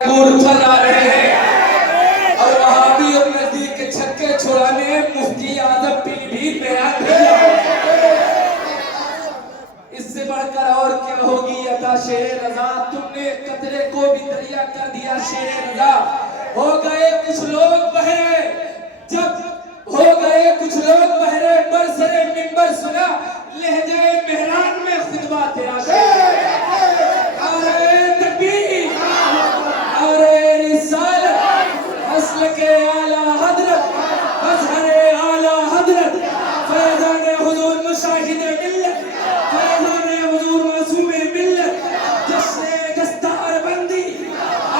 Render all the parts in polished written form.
اٹھا جا رہے ہیں اور وہاں بھی اور نزدیک کے چھکے چھڑانے مفتی اعظم پیلی بھی بیان بھیجا۔ اس سے بڑھ کر اور کیا ہوگی عطا شیر رضا، تم نے قطرے کو بھی دریا کر دیا شیر رضا۔ ہو گئے کچھ لوگ بہرے، جب ہو گئے کچھ لوگ بہرے، برسرے منبر سنا لہجہ مہران میں خطبہ تیرا شیر۔ مسلک اعلیٰ حضرت، مظہر اعلیٰ حضرت، فیضان حضور مشاہد ملت، فیضان حضور معصوم ملت، جشن دستار بندی،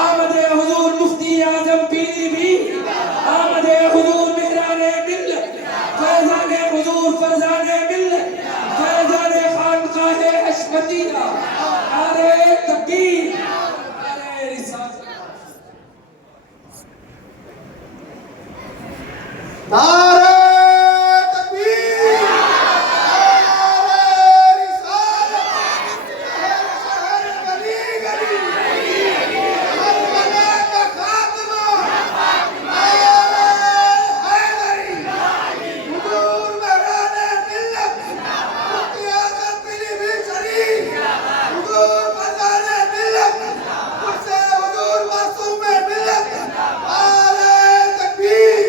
آمد حضور مفتی اعظم پیلی بھی، آمد حضور مہران ملت، فیضان حضور فرزان ملت، فیضان خانقاہ حشمتیہ، نعرہ تکبیر، نعرہ رسالت۔ نعرہ تکبیر، نعرہ رسالت، شہر گلی گلی، ہر بنے کا خاتمہ، نعرہ حیدری، حضور مہران ملت، مفتی اعظم پیلی بھی شریف، حضور فرزان ملت، مرشد حضور معصوم ملت، نعرہ تکبیر،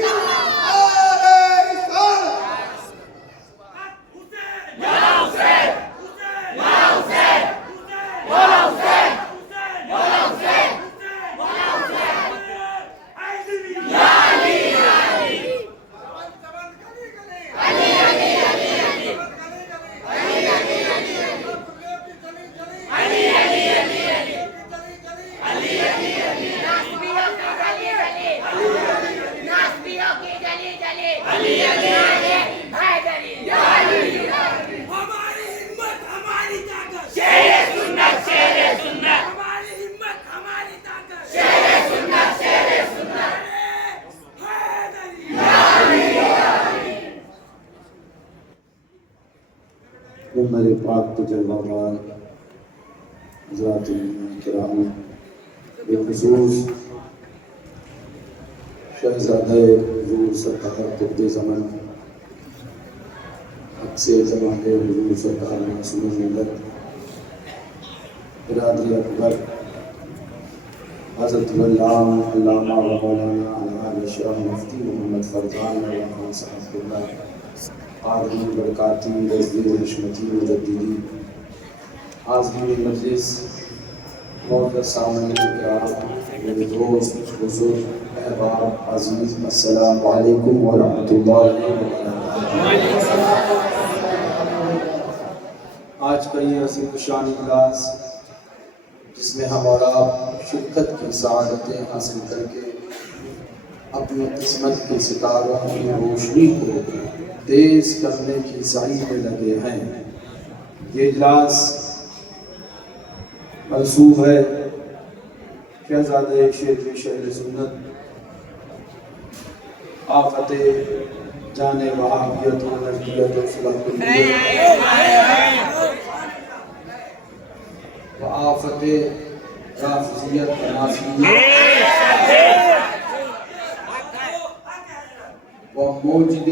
میرے پاک تجربہ بار حضرات کرام، بالخصوص شہزادہ حضور سرکار قطب زمن اکثر زمانے حضور سرکار معصوم ملت، برادری اکبر حضرت علامہ و مولانا علامہ اشرف مفتی محمد فرزان خان صاحب اللہ آدمی برکاتی رضوی حشمتی مجددی، حاضرین مجلس، معزز سامعین کرام، میرے دوست بزرگ احباب عزیز، السلام علیکم ورحمۃ اللہ وبرکاتہ۔ آج کا یہ عظیم شان اجلاس جس میں ہم اور آپ شرکت کی سعادتیں حاصل کر کے اپنی قسمت کے ستاروں کی روشنی کو تیز کرنے کی سعی میں لگے ہیں، یہ اجلاس منسوب ہے شہزادہ شیر شہر سنت آفت جان وہابیت و نجدیت و صلاح و آفت رافضیت و ناصریت و موجد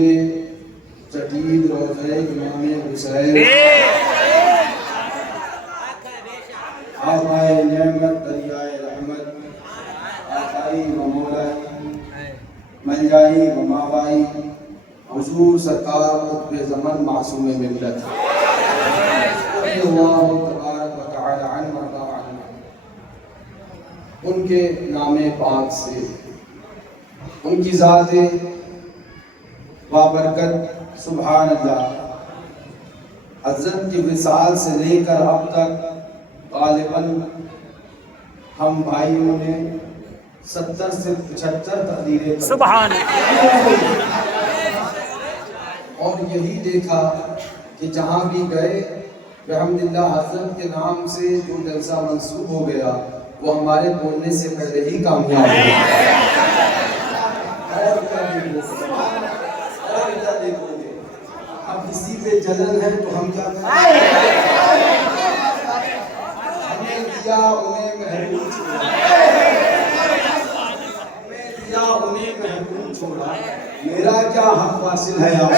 جدید روضہ امام حسین آقائے نعمت دریائے رحمت، آقائی و مولائی ملجائی و ماوائی حضور سرکار قطب زمن معصوم ملت رضی اللہ تبارک و تعالی عنہ وارضا عنہ، ان کے نام پاک سے، ان کی ذات بابرکت سبحان اللہ، حضرت کی وصال سے لے کر اب تک غالباً ہم بھائیوں نے 70 سے 75 تقریریں سبحان اللہ، اور یہی دیکھا کہ جہاں بھی گئے بحمداللہ حضرت کے نام سے جو جلسہ منسوب ہو گیا وہ ہمارے بولنے سے پہلے ہی کامیاب ہو گیا۔ اور کیا دیکھو گے، اب اسی پہ جلن ہے تو ہم کیا کریں، ہمیں دیا انہیں محروم چھوڑا۔ میرا کیا حق حاصل ہے آپ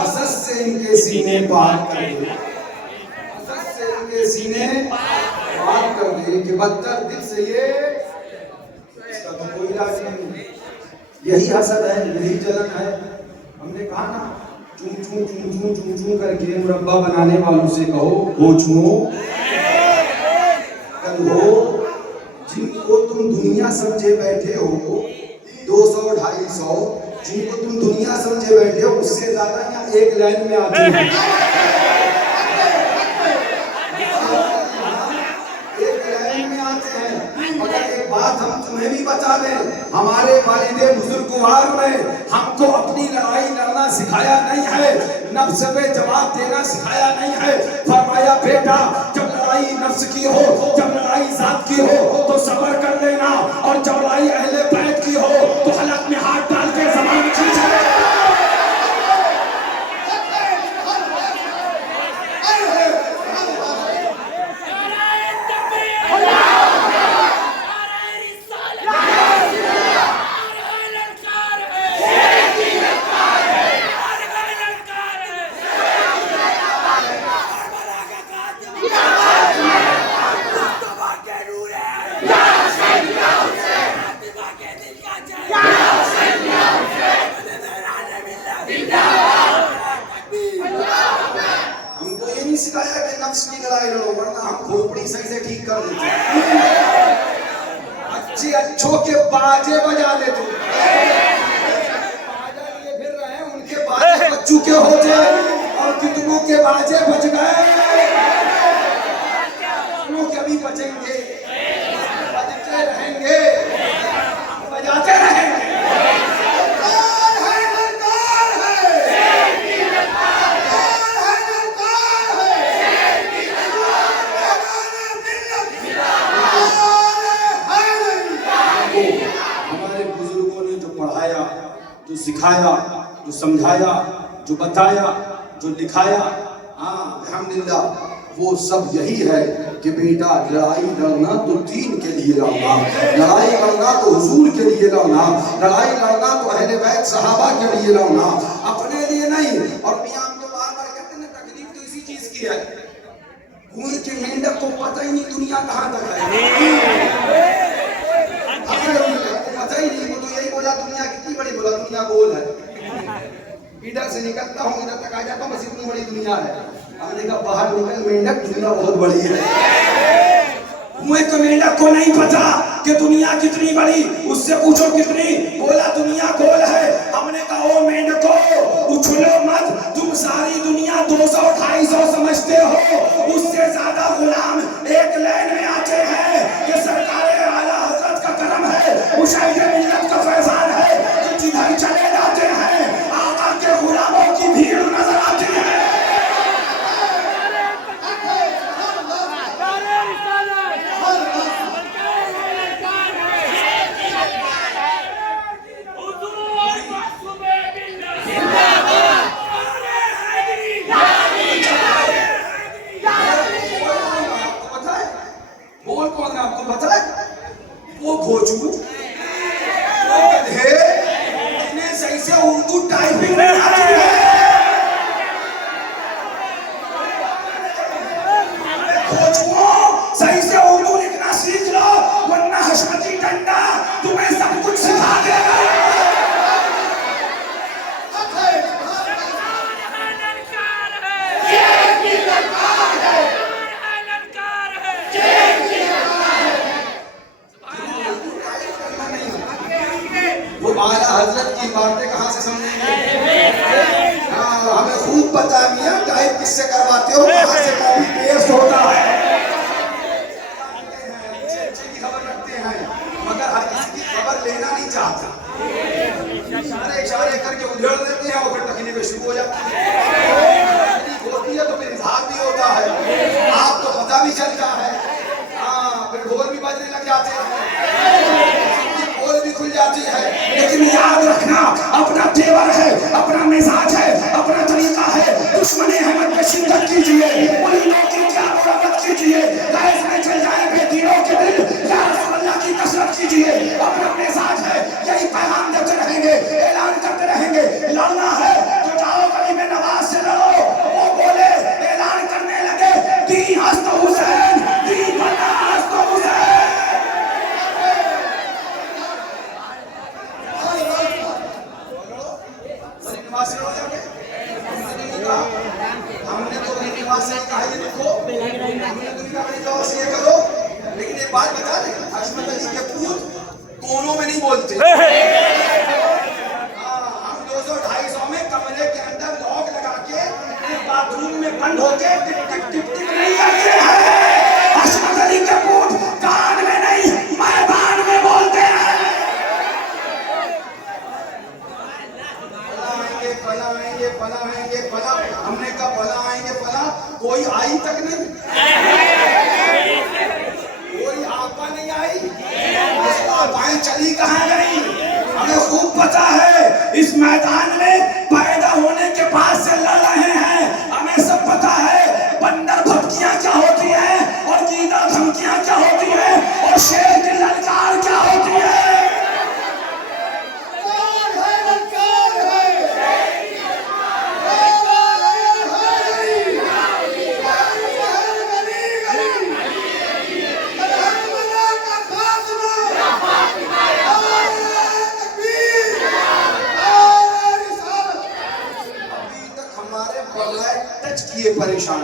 حسد سے ان کے سینے پاک کر دے، حسد سے ان کے سینے پاک کر دے کہ بدتر دل سے یہ اس کا تو کوئی علاج نہیں۔ یہی حسد ہے، یہی جلن ہے۔ ہم نے کہا نا چون چون چون چون چون چون کر کے مربع بنانے والوں سے کہو ہو چونو کل ہو۔ جن کو تم دنیا سمجھے بیٹھے ہو 200 250 جن کو تم دنیا سمجھے بیٹھے ہو اس سے زیادہ یہاں ایک لائن میں آتے ہیں، ایک لائن میں آتے ہیں۔ مگر ایک بات ہم تمہیں بھی بتا دیں، ہمارے والد بزرگوار نے ہم کو اپنی لڑائی لڑنا سکھایا نہیں ہے، نفس پہ جواب دینا سکھایا نہیں ہے۔ فرمایا بیٹا جب لڑائی نفس کی ہو، جب لڑائی ذات کی ہو تو صبر کر لینا، اور جب لڑائی اہل بیت کی ہو تو حلق میں ہاتھ ڈال کے زبان کھینچ لینا۔ ہم کو یہ نہیں سکھایا کہ نفس کی لڑائی لڑو، ورنہ ہم کھوپڑی صحیح سے ٹھیک کر دیتے ہیں، اچھے اچھوں کے باجے بجا دیتے ہیں، باجا لیے پھر رہے ہیں، ان کے باجے بج چکے ہوتے اور کتنوں کے باجے بج گئے، کتنوں کے بھی بجیں گے، بجتے رہیں گے، بجاتے رہیں گے۔ جو سکھایا، جو سمجھایا، جو بتایا، جو لکھایا، الحمدللہ وہ سب یہی ہے کہ بیٹا لڑائی لڑنا تو دین کے لیے لڑنا، لڑائی لڑنا تو حضور کے لیے لڑنا، لڑائی لڑنا تو اہل بیت صحابہ کے لیے لڑنا، اپنے لیے نہیں۔ اور میاں ہم تو بار بار کہتے ہیں تکلیف تو اسی چیز کی ہے، کنویں کے مینڈک کو پتہ ہی نہیں دنیا کہاں تک ہے، پتہ ہی نہیں، وہ تو یہی بولا دنیا کتنی بڑی، بولا دنیا گول ہے، ادھر سے نکلتا ہوں ادھر تک آ جاتا ہوں بس اتنی بڑی دنیا ہے۔ ہم نے کہا باہر نکل مینڈک، دنیا بہت بڑی ہے۔ کنویں کے مینڈک کو نہیں پتا کہ دنیا کتنی بڑی، اس سے پوچھو کتنی، بولا دنیا گول ہے۔ ہم نے کہا او مینڈکو اچھلو مت، تم ساری دنیا 200 250 سمجھتے ہو، اس سے زیادہ غلام ایک لائن میں آتے ہیں کہ سرکار اعلیٰ حضرت کا کرم ہے، مشاہد ملت کا فیضان ہے کہ جدھر چلے جاتے ہیں آقا کے غلاموں کی بھیڑ نظر آتی ہے۔ وہ بھوجو، وہ گدھے جنہیں صحیح سے اردو ٹائپنگ نہیں آتی ہے، بھوجوؤں صحیح سے اردو لکھنا سیکھ لو ورنہ حشمتی ڈنڈا تمہیں سب کچھ سکھا دے گا۔ حضرت کی باتیں کہاں سے سمجھیں گے؟ ہمیں خوب پتا ہے میاں ٹائپ کس سے کرواتے ہو، کہاں سے کاپی پیسٹ ہوتا ہے، اچھے کی خبر رکھتے ہیں مگر ہر کسی کی خبر لینا نہیں چاہتا، اشارے کر کے اجڑ دیتے ہیں اور پھر تکلیفیں شروع ہو جاتی ہیں، تکلیف ہوتی ہے تو پھر اظہار بھی ہوتا ہے، آپ کو پتہ بھی چلتا ہے، پھر ڈھول بھی بجنے لگ جاتے ہیں، بھی کھل جاتی ہے، لیکن یاد رکھنا اپنا تیور ہے، اپنا مزاج ہے، اپنا طریقہ ہے، دشمن احمد پہ شدت کیجئے، ملینوں کی کیا مراقبت کیجئے، گائز میں چل جائے بے دینوں کے دل، یا رسول اللہ کی کثرت کیجئے، اپنا مزاج ہے، یہی پیغام دیتے رہیں گے، हशमत अली के पूत कोनों में नहीं बोलते। हम 200-250 में कमरे के अंदर लॉक लगा के बाथरूम में बंद होके टिक टिक टिक टिक नहीं करते हैं। हशमत अली के पूत कान में नहीं मैदान में बोलते हैं। फला हमने कहा फला आएंगे फला, कोई आई तक नहीं, कोई आपा नहीं आई, आपाएं चली कहाँ गई? हमें खूब पता है इस मैदान में पैदा होने के बाद से लड़ रहे हैं, हमें सब पता है बंदर भटकियां क्या होती है और गीदड़ धमकियां क्या होती है और शेर की ललकार क्या होती है। किए परेशान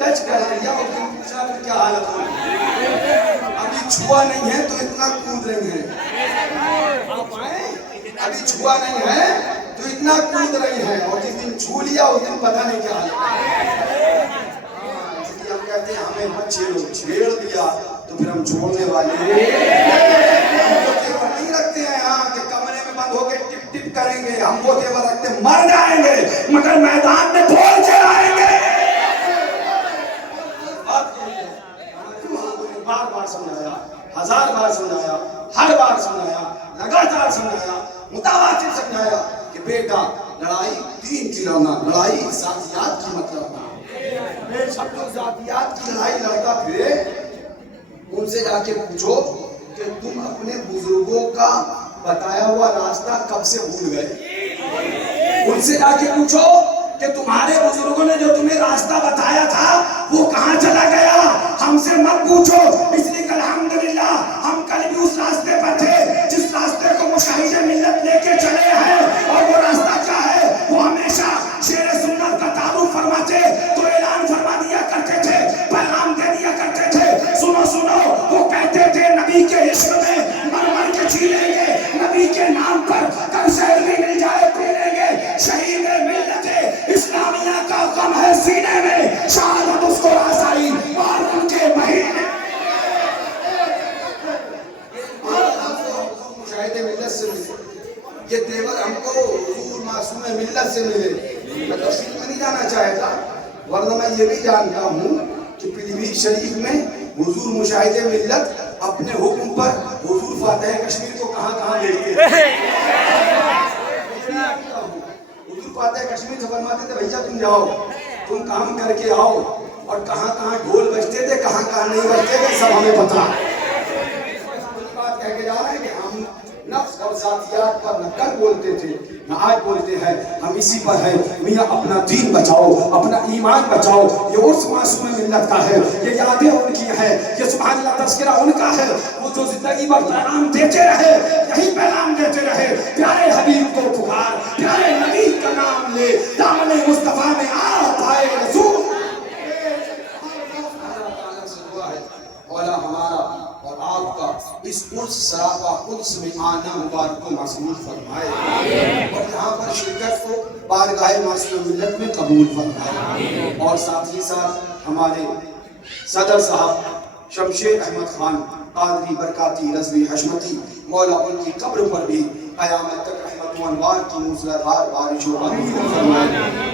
टच कर लिया और पूछा फिर क्या हालत हो, अभी छुआ नहीं है तो इतना कूद रही है, अभी छुआ नहीं है तो इतना कूद रही है, और जिस दिन छू लिया उस दिन पता नहीं क्या हालत है। हम कहते हैं हमें मत छेड़ो, छेड़ दिया तो फिर हम छोड़ने वाले नहीं रखते हैं। यहाँ के कमरे में बंद होके टिप टिप करेंगे, हमको केवल रखते मर जाएंगे मगर मैदान में बोल के आएंगे। बार बार समझाया, 1000 बार समझाया, हर बार समझाया, लगातार समझाया, मुतावातिर समझाया कि बेटा लड़ाई दीन की लड़ना, लड़ाई जातियात की मत लड़ना। सब लोग जातियात की लड़ाई लड़ता फिरे, उनसे जाके पूछो कि तुम अपने बुजुर्गों का बताया हुआ रास्ता कब से भूल गए। उनसे जाके पूछो कि तुम्हारे बुजुर्गों ने जो तुम्हें रास्ता बताया था वो कहाँ चला गया। हमसे मत पूछो, इसलिए कल अल्हम्दुलिल्लाह हम कल भी उस रास्ते पर थे जिस रास्ते को मुशाहिद मिल्लत लेके चले हैं। और वो रास्ता क्या है? वो हमेशा शेर सुन्नत का तारुफ फरमाते तो ऐलान फरमा दिया करते थे, पैगाम दे दिया करते थे, सुनो सुनो। वो कहते थे नबी के इश्क में मर मर के जी लेंगे, नबी के नाम पर कल शहर भी मिल जाए पी लेंगे। शहीद मिल्लत इस्लामिया का गम है सीने में, शहादत उसको आसाई और उनके महीने। मुशाहिदे मिल्लत से मिले, ये तेवर हमको हुजूर मासूम मिल्लत से मिले। मैं तफसील में नहीं जाना चाहता, वरना मैं ये भी जानता हूँ कि पीलीभीत शरीफ में हुजूर मुशाहिदे मिल्लत अपने हुक्म पर हुजूर फातिह कश्मीर को कहाँ कहाँ भेजते थे। हुजूर फातिह कश्मीर से फरमाते थे भैया तुम जाओ, तुम काम करके आओ, और कहाँ कहाँ ढोल बजते थे कहाँ कहाँ नहीं बजते थे सब हमें पता। बात कह के जा रहे हैं कि हम नफ्स और जातियात पर न कल बोलते थे न आज बोलते हैं, हम इसी पर है। मियाँ अपना दीन बचाओ, अपना ईमान बचाओ। ये उर्स मासूम मिल्लत का है, ये यादें उनकी है, ये सुभान अल्लाह तज़किरा उनका है। वो जो जिंदगी भर पैगाम देते रहे, यही पैगाम देते रहे, प्यारे हबीब को पुकार, प्यारे नबी का नाम ले, दामन मुस्तफा में आ पाए रसूल। मौला हमारा और आपका इस उर्स सरापा कुद्स में आना मुबारक को मासूम फरमाए, और यहाँ पर शिरकत को बारगाह मासूम मिल्लत में कबूल फरमाए। और साथ ही साथ हमारे सदर साहब शमशेर अहमद खान कादरी बरकाती रज़वी हशमती, मौला उनकी कब्र पर भी क़यामत तक रहमत व अनवार की मूसलाधार बारिश फरमाए,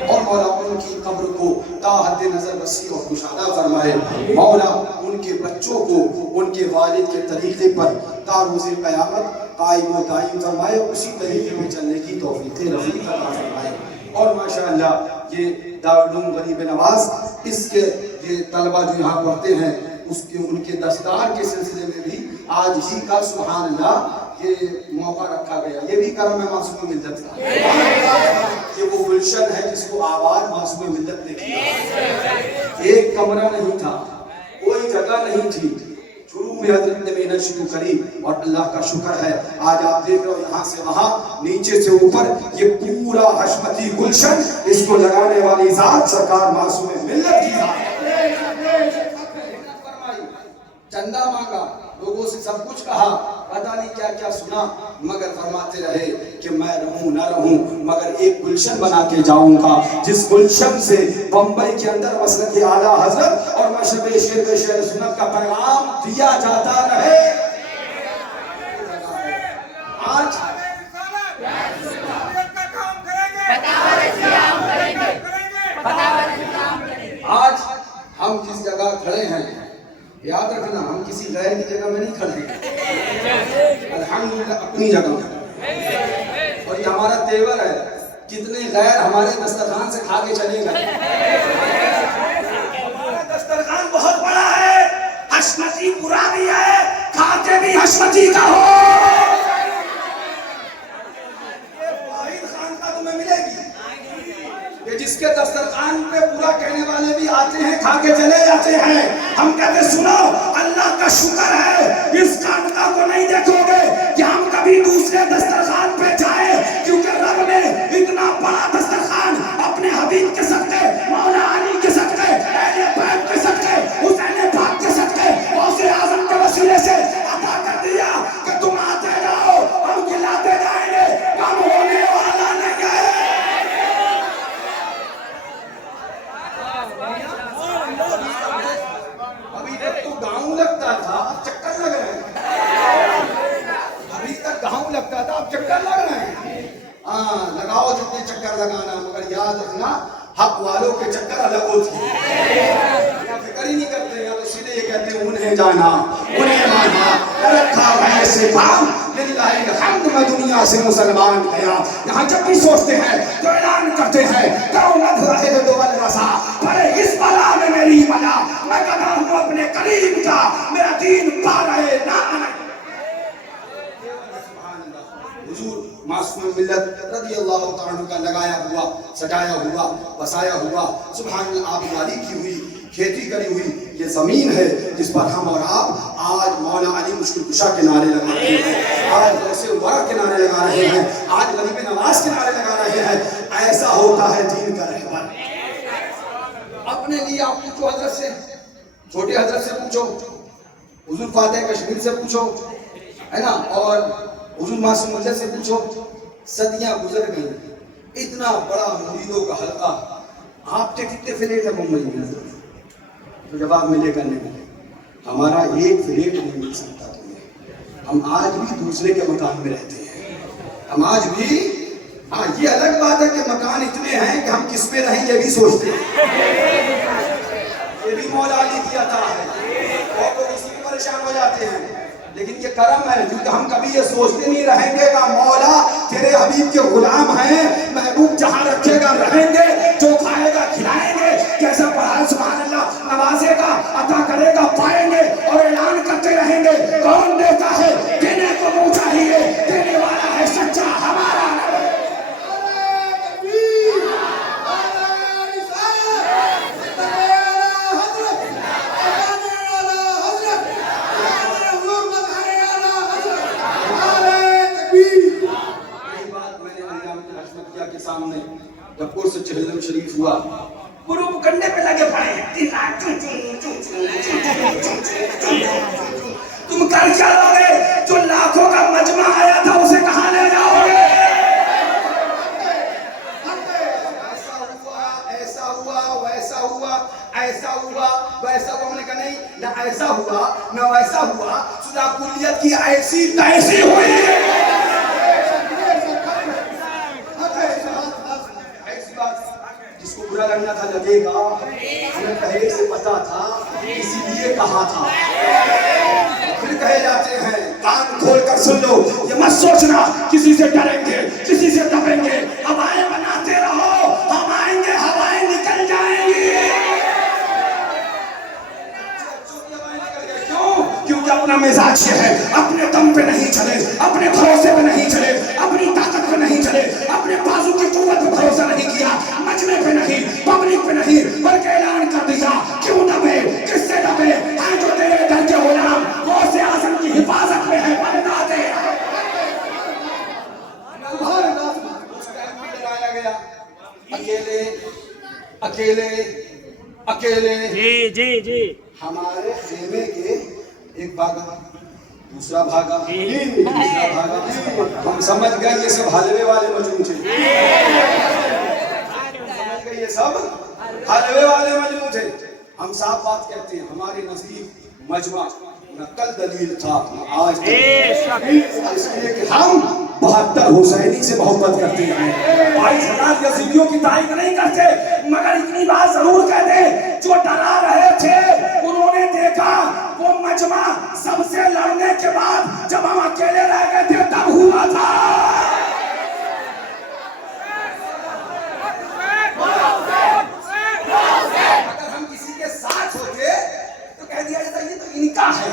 और मौला उनकी कब्र को ता हद नज़र वसी और कुशादा फरमाए। मौला उनके बच्चों को उनके वालिद के तरीक़े पर ता रोज़े क़यामत कायम व दायम फरमाए, उसी तरीक़े में चलने की तौफ़ीक़ रफ़ीक़ अता फरमाए। और माशाअल्लाह ये दारुल उलूम गरीब नवाज, इसके ये तलबा जो यहाँ पढ़ते हैं उसके उनके दस्तार के सिलसिले में भी आज ही का सुभान अल्लाह ये मौका रखा गया। ये भी करम है मासूम मिल्लत का, ये वो गुलशन है जिसको आवाज मासूम मिल्लत ने किया। एक कमरा नहीं था, कोई जगह नहीं थी, शुरू में हजरत ने मेहनत शुरू करी, और अल्लाह का शुक्र है आज आप देख रहे हो यहाँ से वहाँ, नीचे से ऊपर, ये पूरा हशमती गुलशन, इसको लगाने वाली जात सरकार मासूम मिल्लत की जात। चंदा मांगा, लोगों से सब कुछ कहा, पता नहीं क्या क्या सुना, मगर फरमाते रहे कि मैं रहूं ना रहूं मगर एक गुलशन बना के जाऊंगा, जिस गुलशन से बम्बई के अंदर मसलक आला हजरत और मशरब शेर शेर सुन्नत का पैगाम दिया जाता रहे। आज हम जिस जगह खड़े हैं, याद रखना हम किसी गैर की जगह में नहीं खड़े हैं, अल्हम्दुलिल्लाह अपनी जगह में। और ये हमारा तेवर है, कितने गैर हमारे दस्तरखान से खा के चले गए। हमारा दस्तरखान बहुत बड़ा है, हशमती पूरा भी है, खाते भी हशमती का हो। ये वाहिद खान का तुम्हें मिलेगी कि जिसके दस्तरखान पे पूरा कहने वाले भी आते हैं, खा के चले जाते हैं। हम कहते सुनो, अल्लाह का शुक्र है इस खानका को नहीं देखोगे कि हम कभी दूसरे दस्तरखान पे जाए, क्योंकि रब ने इतना बड़ा दस्तरखान अपने हबीब के सदके, मौला अली के सदके, अहले बैत के सदके, हुसैन पाक के सदके, गौसे आजम के वसीले से अता कर दिया कि तुम आते जाओ, हम खिलाते जाएंगे, कम होने वाला नहीं है। अभी तक तो गाँव लगता था, अब चक्कर लग रहे हैं। अभी तक गाँव लगता था, अब चक्कर लग रहे हैं। हाँ, लगाओ जितने चक्कर लगाना, मगर याद रखना हक वालों के चक्कर अलग होते हैं। या फिक्र ही नहीं करते, या तो सीधे ये कहते हैं उन्हें जाना, उन्हें माना, रखा वैसे काम लिल्लाहिल हम्द, मैं दुनिया से मुसलमान गया। यहाँ जब भी सोचते हैं तो ऐलान करते हैं, कौनत रहे दो रसा, पर इस बला में मेरी बला, मैं गधा हूँ अपने करीब का, मेरा दीन पा रहे ना। हुजूर मासूम मिल्लत रज़ी अल्लाह तआला अन्हु का लगाया हुआ, सजाया हुआ, बसाया हुआ, सुभान अल्लाह, आबकारी की हुई, खेती करी हुई ये जमीन है जिस पर हम और आप आज मौला अली मुश्किल कुशा के नारे लगा रहे हैं, आज गौसे वरा के नारे लगा रहे हैं, आज गरीब नवाज के नारे लगा रहे हैं। ऐसा होता है दीन का रहबर। अपने लिए आप पूछो हजरत से, छोटे हजरत से पूछो, हुजूर फातिह कश्मीर से पूछो, है ना, और हुजूर मासूम मिल्लत से पूछो। सदियां गुजर गई, इतना बड़ा मुरीदों का हल्का, आपके कितने फ्लैट है मुंबई में? तो जवाब मिलेगा नहीं, हमारा एक फ्लैट नहीं मिल सकता तुम्हें। हम आज भी दूसरे के मकान में रहते हैं, हम आज भी, हाँ ये अलग बात है कि मकान इतने हैं कि हम किस पे रहें ये भी सोचते हैं, ये भी मौला अली की अता है, और लोग इसी में परेशान हो जाते हैं। लेकिन ये करम है, क्योंकि हम कभी ये सोचते नहीं रहेंगे कि मौला तेरे हबीब के गुलाम हैं, महबूब जहाँ रखेगा रहेंगे, जो खाएगा खिलाएंगे, कैसा पढ़ा सुभान अल्लाह नवाजेगा, अता करेगा पाएंगे, और ऐलान करते रहेंगे कौन देता है, देने को मुँह चाहिए, देने वाला है सच्चा हमारा। सामने जब कोर्स चहलम शरीफ हुआ, पूरे कंधे पे लगे पड़े, तुम कर क्या लोगे? जो लाखों का मजमा आया था उसे कहाँ ले जाओगे? ऐसा हुआ, ऐसा हुआ, वैसा हुआ, ऐसा हुआ, वैसा हुआ। हमने कहा नहीं, ना ऐसा हुआ ना वैसा हुआ, सुधा कुलियत की ऐसी तैसी हुई। जिसको बुरा लगना था लगेगा, हमें पहले से पता था, इसीलिए कहा था। फिर कहे जाते हैं, कान खोल कर सुन लो, ये मत सोचना किसी से डरेंगे, किसी से दबेंगे, हवाएं बनाते रहो, हम आएंगे, हवाएं निकल जाएंगी। क्यों? क्योंकि अपना मिजाज ये है, अपने दम पे नहीं चले, अपने भरोसे पे नहीं चले, अपनी ताकत पे नहीं चले, अपने बाजू की कुव्वत पे भरोसा नहीं किया, मजमे पे नहीं, पब्लिक पे नहीं, बल्कि ऐलान कर दिया, क्यों दबे, किससे दबे, हैं जो तेरे घर के गुलाम, गौसे आज़म की हिफाजत में है, बदला दे। उस टाइम पे डराया गया, अकेले अकेले अकेले, जी जी जी, हमारे खेमे के ایک بھاگا, دوسرا بھاگا, تیسرا بھاگا. ہم سمجھ گئے یہ سب حلوے والے مجنون تھے. سمجھ گئے یہ سب حلوے والے مجنون تھے. ہم صاف بات کہتے ہیں, ہمارے نزدیک مجمع نہ کل دلیل تھا نہ آج دلیل, اس لیے کہ ہم 72 حسینی سے محبت کرتے ہیں. 22,000 یزیدیوں کی تائید نہیں کرتے, مگر اتنی بات ضرور کہہ دیں, جو ڈرا رہے تھے انہوں نے دیکھا وہ مجمع سب سے لڑنے کے بعد جب ہم اکیلے رہ گئے تھے تب ہوا تھا. اگر ہم کسی کے ساتھ ہوتے تو کہہ دیا جاتا یہ تو ان کا ہے,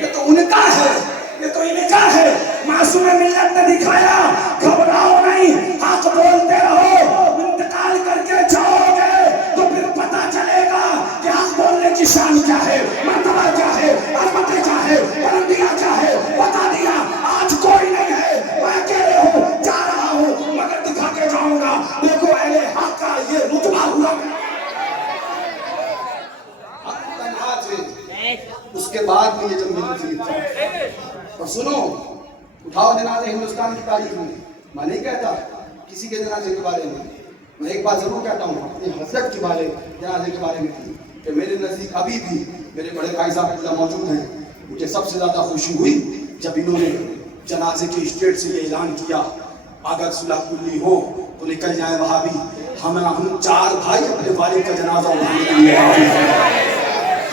یہ تو ان کا ہے, یہ تو ان کا ہے. معصوم ملت نے دکھایا گھبراؤ نہیں, حق بولتے رہو, انتقال کر کے جاؤ گے تو پھر پتہ چلے گا کہ حق بولنے کی شان کیا ہے, مرتبہ کیا ہے, عظمتیں کیا ہے, بلندیاں کیا ہے. بتا دیا آج کوئی نہیں ہے, میں اکیلے ہوں, جا رہا ہوں مگر دکھا کے جاؤں گا, دیکھو اہل حق کا یہ رتبہ ہوا. اس کے بعد میں یہ جنگ نصیب تھا. اور سنو, اٹھاؤ جنازے ہندوستان کی تاریخ میں. میں نہیں کہتا کسی کے جنازے کے بارے میں, میں ایک بات ضرور کہتا ہوں اپنی حضرت کے بارے جنازے کے بارے میں کہ میرے نزدیک ابھی بھی میرے بڑے بھائی صاحب موجود ہیں. مجھے سب سے زیادہ خوشی ہوئی جب انہوں نے جنازے کے اسٹیٹ سے یہ اعلان کیا اگر صلح کلی ہو تو نکل جائیں وہابی. ہم 4 بھائی اپنے والد کا جنازہ اٹھانے کے لیے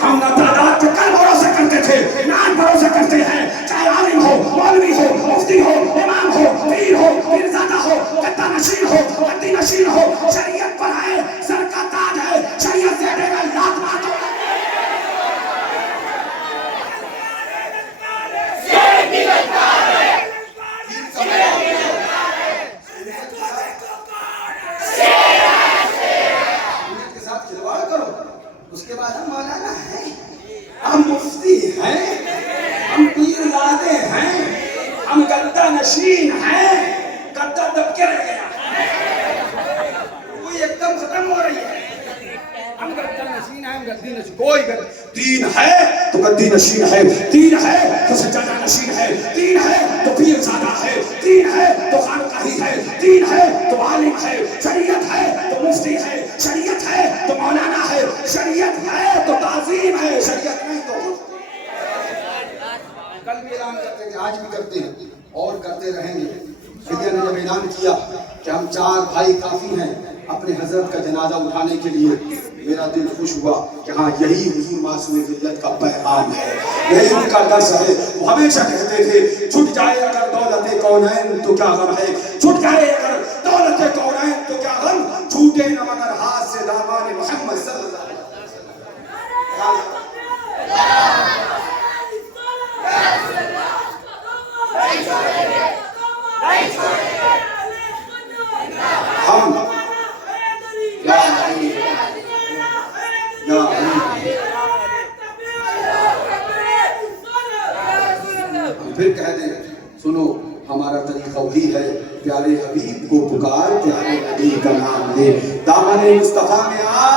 ہم نہ تعداد کے کل بھروسے کرتے تھے نہ آج بھروسے کرتے ہیں. چاہے عالم ہو, مولوی ہو, مفتی ہو, امام ہو, پیر ہو, پیرزادہ ہو, گدہ نشین ہو, گدی نشین ہو, شریعت پر ہے, سر کا تاج ہے, شریعت سے دے گا لات مات ہو. اس کے بعد ہم مولانا ہیں, ہم مفتی ہیں, ہم پیر زادے ہیں, ہم گدہ نشین ہیں. گدہ دب کے رہ گیا, کوئی ایک دم ختم ہو رہی ہے. ہم گدہ نشین ہیں, ہم گدی نشین, کوئی دین ہے تو گدی نشین ہے, دین ہے تو سجادہ نشین ہے, دین ہے تو پیر زادہ ہے, دین ہے تو خانقاہی ہے, دین ہے تو عالم ہے, شریعت ہے تو مفتی ہے, شریعت ہے تو مولانا ہے, شریعت ہے تو تعظیم ہے, شریعت نہیں تو. کل بھی اعلان کرتے تھے, آج بھی کرتے ہیں اور کرتے رہیں گے. سیدنا نے جب اعلان کیا کہ ہم 4 بھائی کافی ہیں اپنے حضرت کا جنازہ اٹھانے کے لیے, میرا دل خوش ہوا کہ ہاں یہی حضور معصوم ملت کا پیغام ہے, یہی ان کا درس ہے. وہ ہمیشہ کہتے تھے چھٹ جائے اگر دولت کونین تو کیا غم ہے, چھٹ جائے اگر دولت کونین تو کیا غم, چھوٹے نہ مگر ہاتھ سے دامان محمد صلی اللہ علیہ وسلم. ہم پھر کہہ دیں سنو ہمارا طریقہ وہی ہے, پیارے حبیب کو پکار, پیارے حبیب کا نام لے, دامن مصطفیٰ میں آ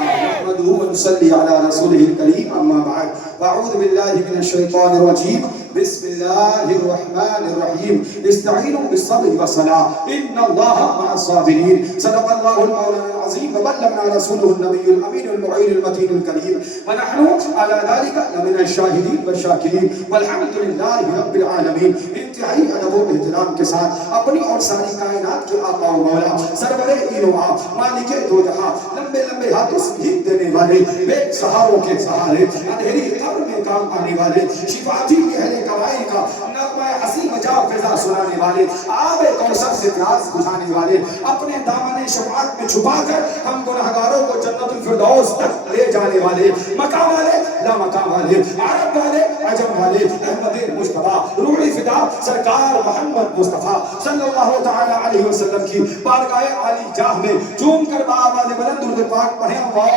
نحمده ونصلي على رسوله الكريم. اما بعد فاعوذ بالله من الشيطان الرجيم. بسم الله الرحمن الرحيم. استعينوا بالصبر والصلاة ان الله مع الصابرين. صدق الله المولى العظيم وبلغنا رسوله النبي الامين المعين المتين الكريم, ونحن على ذلك لمن الشاهدين والشاكرين والحمد لله رب العالمين. انتہائی ادب و احترام کے ساتھ اپنی اور ساری کائنات کے آقا و مولا سرور اینوا مالک دو جہاں, لمبے لمبے ہاتھوں سے بھیک دینے والے, بے سہاروں کے سہارے, اندھیری قبر میں کام آنے والے, شفاعتی اہل قبائل کا نغمہ حسین مجاب فضا سنانے والے, آب کوثر سے پیاس بجھانے والے, اپنے دامن شفاعت میں چھپا کر ہم گنہگاروں کو جنت الفردوس تک لے جانے والے, مقام والے لا مقام والے, عرب والے عجم والے, احمد مصطفیٰ روح فدا سرکار محمد مصطفیٰ صلی اللہ تعالی علیہ وسلم کی بارگاہ عالی جاہ میں چوم کر بآواز بلند درود پاک پڑھیں. اللہ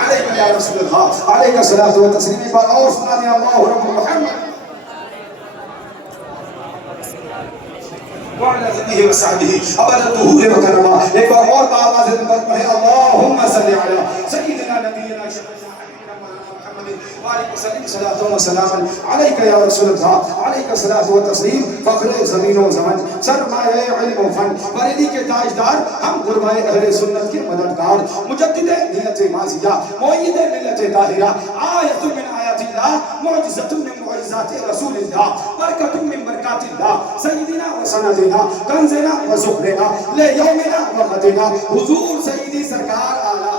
عليك يا رسول الله, عليك الصلاة والتسليم. فأوصنا يا الله رب محمد وعلى آلہ وصحبہ ابد ظہور و کرما. ایک بار اور بآواز بلند پڑھے اللہم صلی علی سیدنا نبینا وعلیکم السلام صلاۃ و سلام علیک یا رسول اللہ علیک صلاۃ و تسلیم فخر زمین و زمان سرمایہ علم و فن بریلی کے تاجدار ہم غربائے اہل سنت کے مددگار مجدد ملت ماضیہ مؤید ملت طاہرہ آیت من آیات اللہ معجزۃ من معجزات رسول اللہ برکۃ من برکات اللہ سیدنا و سندنا کنزنا و زخرنا لیومنا و غدنا حضور سیدی سرکار اعلیٰ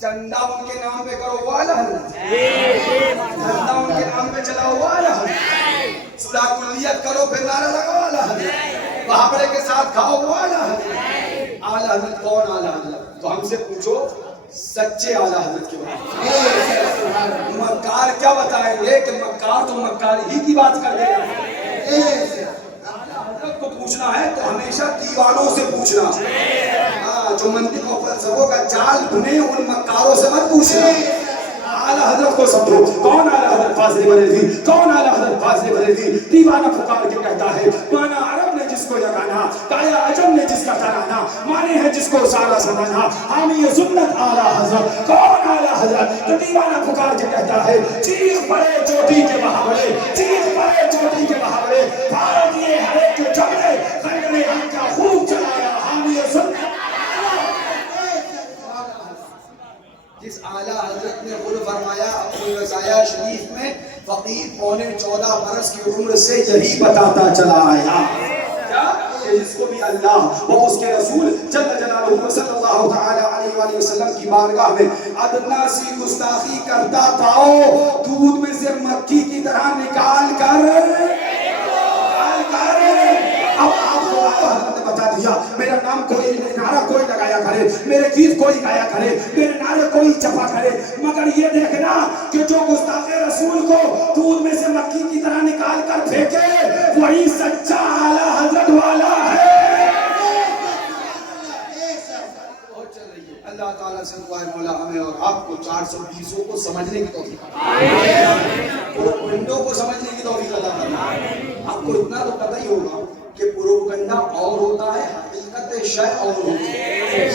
چندہ ان کے نام پہ کرو والا چندہ ان کے نام پہ چلاؤ والا صلح کلیت کرو پھر نعرہ لگا والا محاورے کے ساتھ کھاؤ والا اعلیٰ حضرت کون اعلیٰ حضرت؟ تو ہم سے پوچھو سچے اعلیٰ حضرت کے بارے میں. مکار کیا بتائیں گے کہ مکار تو مکار ہی کی بات کر دے گا. حضرت کو پوچھنا ہے تو ہمیشہ دیوانوں سے پوچھنا. جو منطق و فلسفوں کا جال بنے ان مکاروں سے مت پوچھنا. اعلیٰ حضرت کو سمجھو. کون اعلیٰ حضرت فاضل بریلوی؟ کون اعلیٰ حضرت فاضل بریلوی؟ دیوانہ پکار کے کہتا ہے مانا عرب نے جس کو یگانا کایا عجم نے جس کا ترانا مانے ہے جس کو سارا زمانہ حامی سنت اعلیٰ حضرت. کون اعلیٰ حضرت؟ تو دیوانہ پکار کے کہتا ہے چیخ پڑے چوٹی کے محاورے چیخ پڑے چوٹی کے محاورے پھاڑ دیے ہر ایک کے جبڑے خنجر ہم کا خوب چلایا حامی سنت. جس اعلیٰ حضرت نے خود فرمایا اپنی وصایہ شریف میں فقیر پونے 14 برس کی عمر سے یہی بتاتا چلا آیا کیا کہ جس کو بھی اللہ و اس کے رسول جل جلالہ صلی اللہ تعالی علیہ وآلہ وسلم کی بارگاہ میں ادنا سی گستاخی کرتا تھا دودھ میں سے مکھی کی طرح نکال کر اب آپ کو حضرت نے بتا دیا میرا نام کوئی نعرہ کوئی لگایا کرے میرے گیت کوئی گایا کرے میرے نعرے کوئی چپا کرے مگر یہ دیکھنا کہ جو گستاخ رسول کو دودھ میں سے مکھی کی طرح نکال کر پھینکے وہی سچا اعلیٰ حضرت والا ہے. اللہ تعالیٰ سے دعا ہے مولا ہمیں اور آپ کو 420 کو سمجھنے کی توفیق پروپگنڈوں کو سمجھنے کی توفیق عطا فرمائے. آپ کو اتنا تو پتہ ہی ہوگا کہ پروپگنڈا اور ہوتا ہے حقیقت شے اور ہوتی ہے.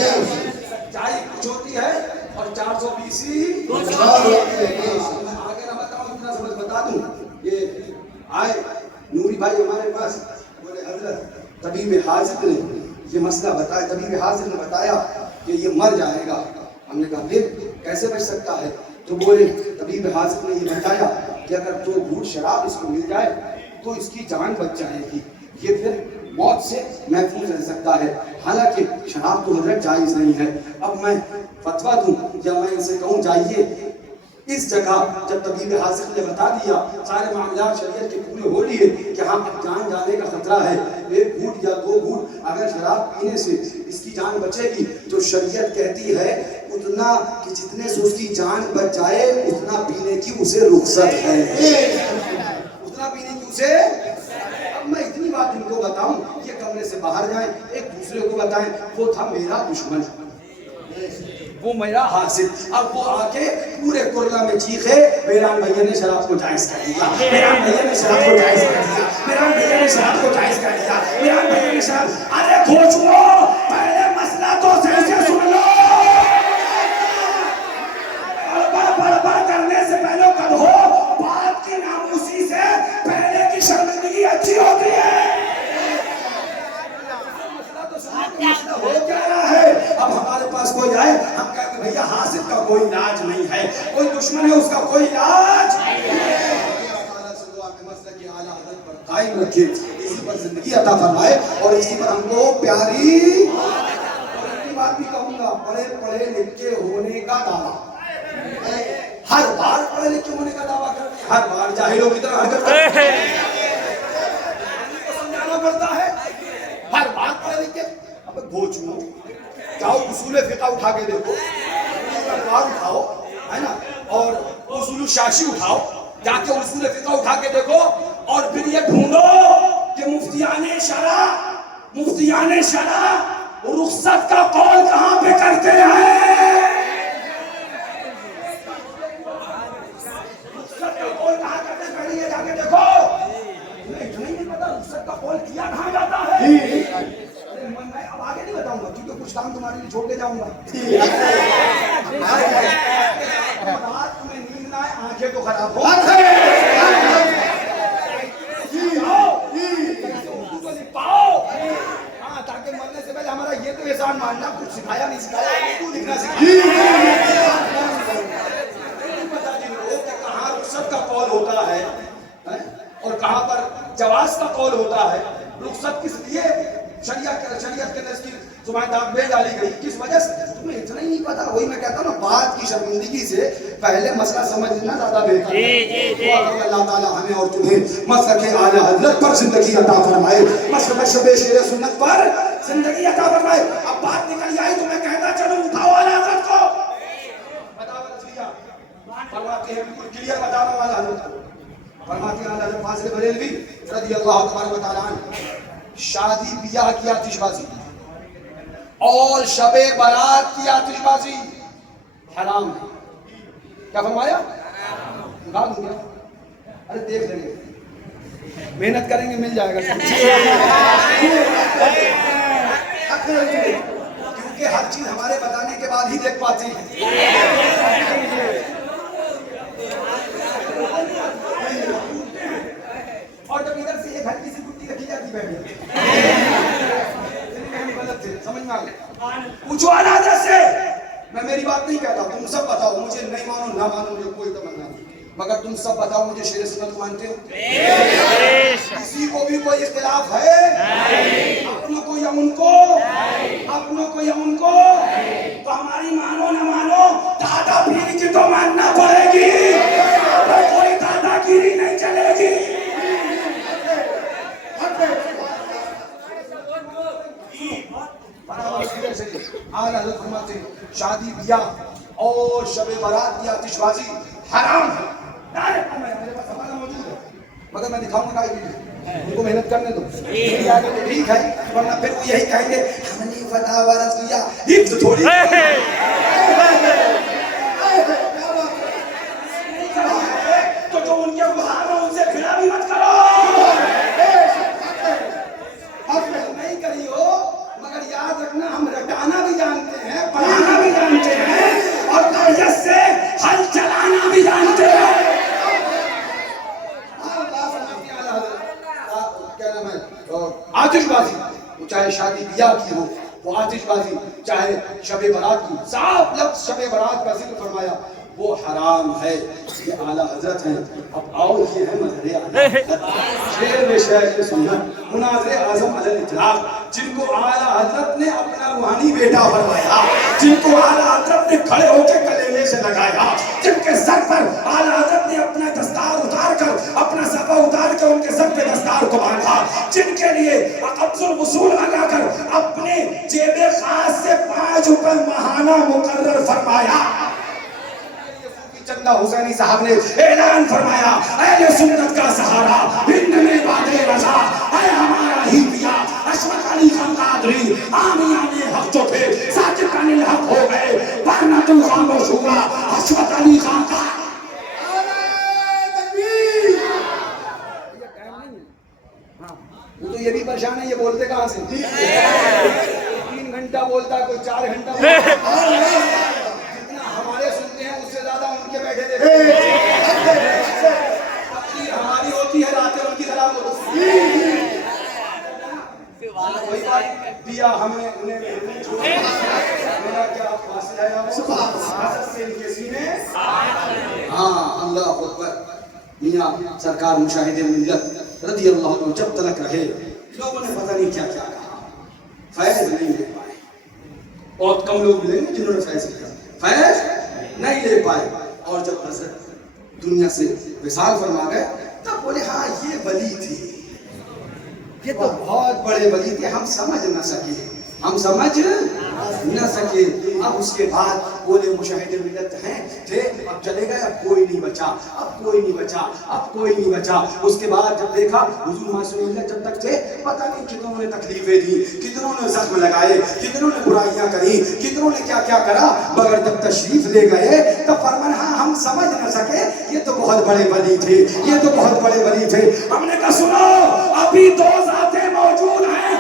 سچائی کچھ ہوتی ہے اور 420 آگے نہ بتاؤں اتنا سمجھ بتا دوں. یہ آئے نوری بھائی ہمارے پاس بولے حضرت طبیب حاذق نے یہ مسئلہ بتایا. طبیب حاذق نے بتایا کہ یہ مر جائے گا. ہم نے کہا پھر کیسے بچ سکتا ہے؟ تو بولے طبیب حاذق نے یہ بتایا کہ اگر 2 گھونٹ شراب اس کو مل جائے تو اس کی جان بچ جائے گی. یہ پھر موت سے محفوظ رہ سکتا ہے. حالانکہ شراب تو حضرت جائز نہیں ہے. اب میں فتویٰ دوں یا میں اسے کہوں جائیے اس جگہ جب طبیب حاذق نے بتا دیا سارے معاملات شریعت کے پورے ہو لیے کہ ہاں جان جانے کا خطرہ ہے 1 گھونٹ یا 2 گھونٹ اگر شراب پینے سے اس کی جان بچے گی تو شریعت کہتی ہے اتنا کہ جتنے سے اس کی جان بچ جائے اتنا پینے کی اسے رخصت ہے. اتنا پینے کی اسے. اب میں اتنی بات ان کو بتاؤں یہ کمرے سے باہر جائیں ایک دوسرے کو بتائیں وہ تھا میرا دشمن وہ میرا حاسد. اب وہ آ کے پورے کرلا میں چیخے میران بھیا نے شراب کو جائز کر دیا میران بھیا نے شراب کو جائز کر دیا میران بھیا نے شراب کو جائز کر دیا میران بھیا نے شراب. ارے کھوچو پہلے مسئلہ تو صحیح سے سن لو. بڑھ کرنے سے پہلے کد ہو بات کی ناموسی سے پہلے کی شرمندگی اچھی ہوتی ہے. ہو کیا رہا ہے؟ اب ہمارے پاس کوئی آئے ہم کہتے ہیں بھیا حاسد کا کوئی علاج نہیں ہے کوئی دشمن ہے اس کا کوئی علاج نہیں ہے. اللہ تعالیٰ سے دعا کہ مسئلہ کی اعلیٰ حضرت پر قائم رکھے اسی پر زندگی عطا فرمائے اور اسی پر ہم کو پیاری اور اپنی بات بھی کہوں گا پڑھے لکھے ہونے کا دعویٰ ہر بار پڑھے لکھے ہونے کا دعویٰ کرتے ہیں ہر بار جاہلوں کی طرح حرکت کرتے ہیں کو سمجھانا پڑتا ہے ہر بار پڑھے لکھے. اب بھوچو جاؤ اصول فقہ اٹھا کے دیکھو اٹھاؤ ہے نا اور اصول الشاشی اٹھاؤ جا کے اصول فقہ اٹھا کے دیکھو اور پھر یہ ڈھونڈو کہ مفتیان شرع رخصت کا قول کہاں پہ کرتے ہیں. رخصت کا قول کہاں کرتے ہیں پہلے یہ جا کے دیکھو. मैं अब आगे नहीं बताऊंगा क्योंकि कुछ काम तुम्हारे लिए छोड़ के जाऊंगा। रात में नींद ना आए, आंखें तो खराब हो, उर्दू को लिख पाओ। हाँ, ताकि मरने से पहले हमारा ये तो एहसान मानना, कुछ सिखाया नहीं सिखाया, उर्दू लिखना सिखाया। पता नहीं हो कि कहाँ रुखसत का कौल होता है और कहाँ पर जवाज का कौल होता है। रुखसत किस लिए शरीयत के नजदीक तुम्हारे दाग में डाली गई, किस वजह से तुम्हें इतना ही नहीं पता। वही मैं कहता हूँ ना, बात की शर्मिंदगी से पहले मसला समझना ज्यादा बेहतर है। तो अल्लाह ताला हमें और तुम्हें मसलक आला हज़रत पर जिंदगी अता फरमाए, मसलक शबे शेर सुन्नत पर जिंदगी अता फरमाए। अब बात निकल आई तो मैं कहता चलूं, उठाओ आला हज़रत को, बताओ रज़िया फरमाते हैं, बिल्कुल क्लियर बताने वाला हज़रत फरमाते हैं, हज़रत फाज़िल बरेलवी रज़ियल्लाहु तआला अन्हु, शादी ब्याह की आतिशबाजी और शबे बारात की आतिशबाजी हराम है। क्या फरमाया? गा दूं क्या? अरे देख लेंगे, मेहनत करेंगे मिल जाएगा। क्योंकि हर चीज हमारे बताने के बाद ही देख पाते हैं। और जब इधर से एक हल्की सी कुट्टी रखी जाती बैठ जाती, गलत थे, समझ में आ गया? पूछो आला हज़रत से, मैं मेरी बात नहीं कहता, तुम सब बताओ, मुझे नहीं मानो ना मानो मुझे कोई तमन्ना नहीं, मगर तुम सब बताओ मुझे शेर सुन्नत मानते हो? किसी को भी कोई इख्तिलाफ है? अपनों को या उनको? अपनों को या उनको? तो हमारी मानो ना मानो, दादा पीर की तो मानना पड़ेगी, कोई दादागिरी नहीं चलेगी। आला हज़रत फरमाते हैं, शादी ब्याह और शबे बारात की आतिशबाजी हराम है। मेरे पास हमारा मौजूद है, मगर मैं दिखाऊंगा उनको, मेहनत करने दो, ठीक है, वरना फिर वो यही कहेंगे हमने फतवा रज़िया हिफ्ज़ थोड़ी। तो जो उनके बाहर उनसे भिड़ा भी मत करो, नहीं करी हो, मगर याद रखना हम रटाना भी जानते हैं, पढ़ाना भी जानते हैं और तर्जत से हल चलाना भी जानते हैं। क्या नाम है? आतिशबाजी, चाहे शादी ब्याह की हो वो आतिशबाजी, चाहे शबे बारात की, साफ लफ्ज़ शबे बारात का जिक्र फरमाया, वो हराम है। ये आला हज़रत है। अब आओ, ये है मज़हर आला हज़रत, शेर में शेर सुन्नत, मुनाज़िर आज़म अलल इतलाक़, जिनको आला हज़रत ने अपना रूहानी बेटा फरमाया, जिनको आला हज़रत ने खड़े होकर कलेमे से लगाया, जिनके सर पर आला हज़रत ने अपना दस्तार उतार कर, अपना सफ़ा उतार कर उनके सर पे दस्तार को बांधा, जिनके लिए अक़ब्ज़ुल वसूल लगाकर अपने जेबे खास से 5 रुपए माहाना मुकर्रर फरमाया। चंदा हुसैनी साहब ने ऐलान फरमाया, अहले सुन्नत का सहारा हिंद में बातें रजा है हमारा ही पिया, अशफक अली खान कादरी आमिया ने हक जो थे साजिद अनिल हक हो गए, वरना तुम खामोश हुआ अशफक अली खान का। वो तो ये भी परेशान है, ये बोलते कहाँ से? 3 घंटा बोलता है, कोई 4 घंटा बोलता है। हमारे सुनते हैं उससे ज्यादा उनके बैठे देते हैं। हमारी होती है, रातें उनकी खराब होती है। वही बात दिया हमें उन्हें मेरा क्या फासिल है से इनके सीने। हाँ, अल्लाह अकबर। मियां सरकार मुशाहिदे मिल्लत रज़ियल्लाहु अन्हु जब तक रहे, लोगों ने पता नहीं क्या क्या कहा, फैज़ नहीं ले पाए। बहुत कम लोग मिलेंगे जिन्होंने फैज़ लिया, फैज़ नहीं ले पाए। और जब हज़रत दुनिया से विसाल फरमा गए, तब बोले हाँ ये वली थी, ये तो बहुत बड़े वली थे, हम समझ न सके, हम समझ न सके। अब उसके बाद बोले मुशाहिदे मिल्लत हैं थे, अब चले गए, अब कोई नहीं बचा, अब कोई नहीं बचा, अब कोई नहीं बचा। उसके बाद जब देखा हुजूर मासूम मिल्लत जब तक थे, पता नहीं कितनों ने तकलीफें दी, कितनों ने जख्म लगाए, कितनों ने बुराइयां करी, कितनों ने क्या क्या करा, मगर जब तशरीफ ले गए तब फरमान हाँ हम समझ न सके, ये तो बहुत बड़े वली थे, ये तो बहुत बड़े वली थे। हमने कहा सुनो, अभी 2 ज़ातें मौजूद हैं,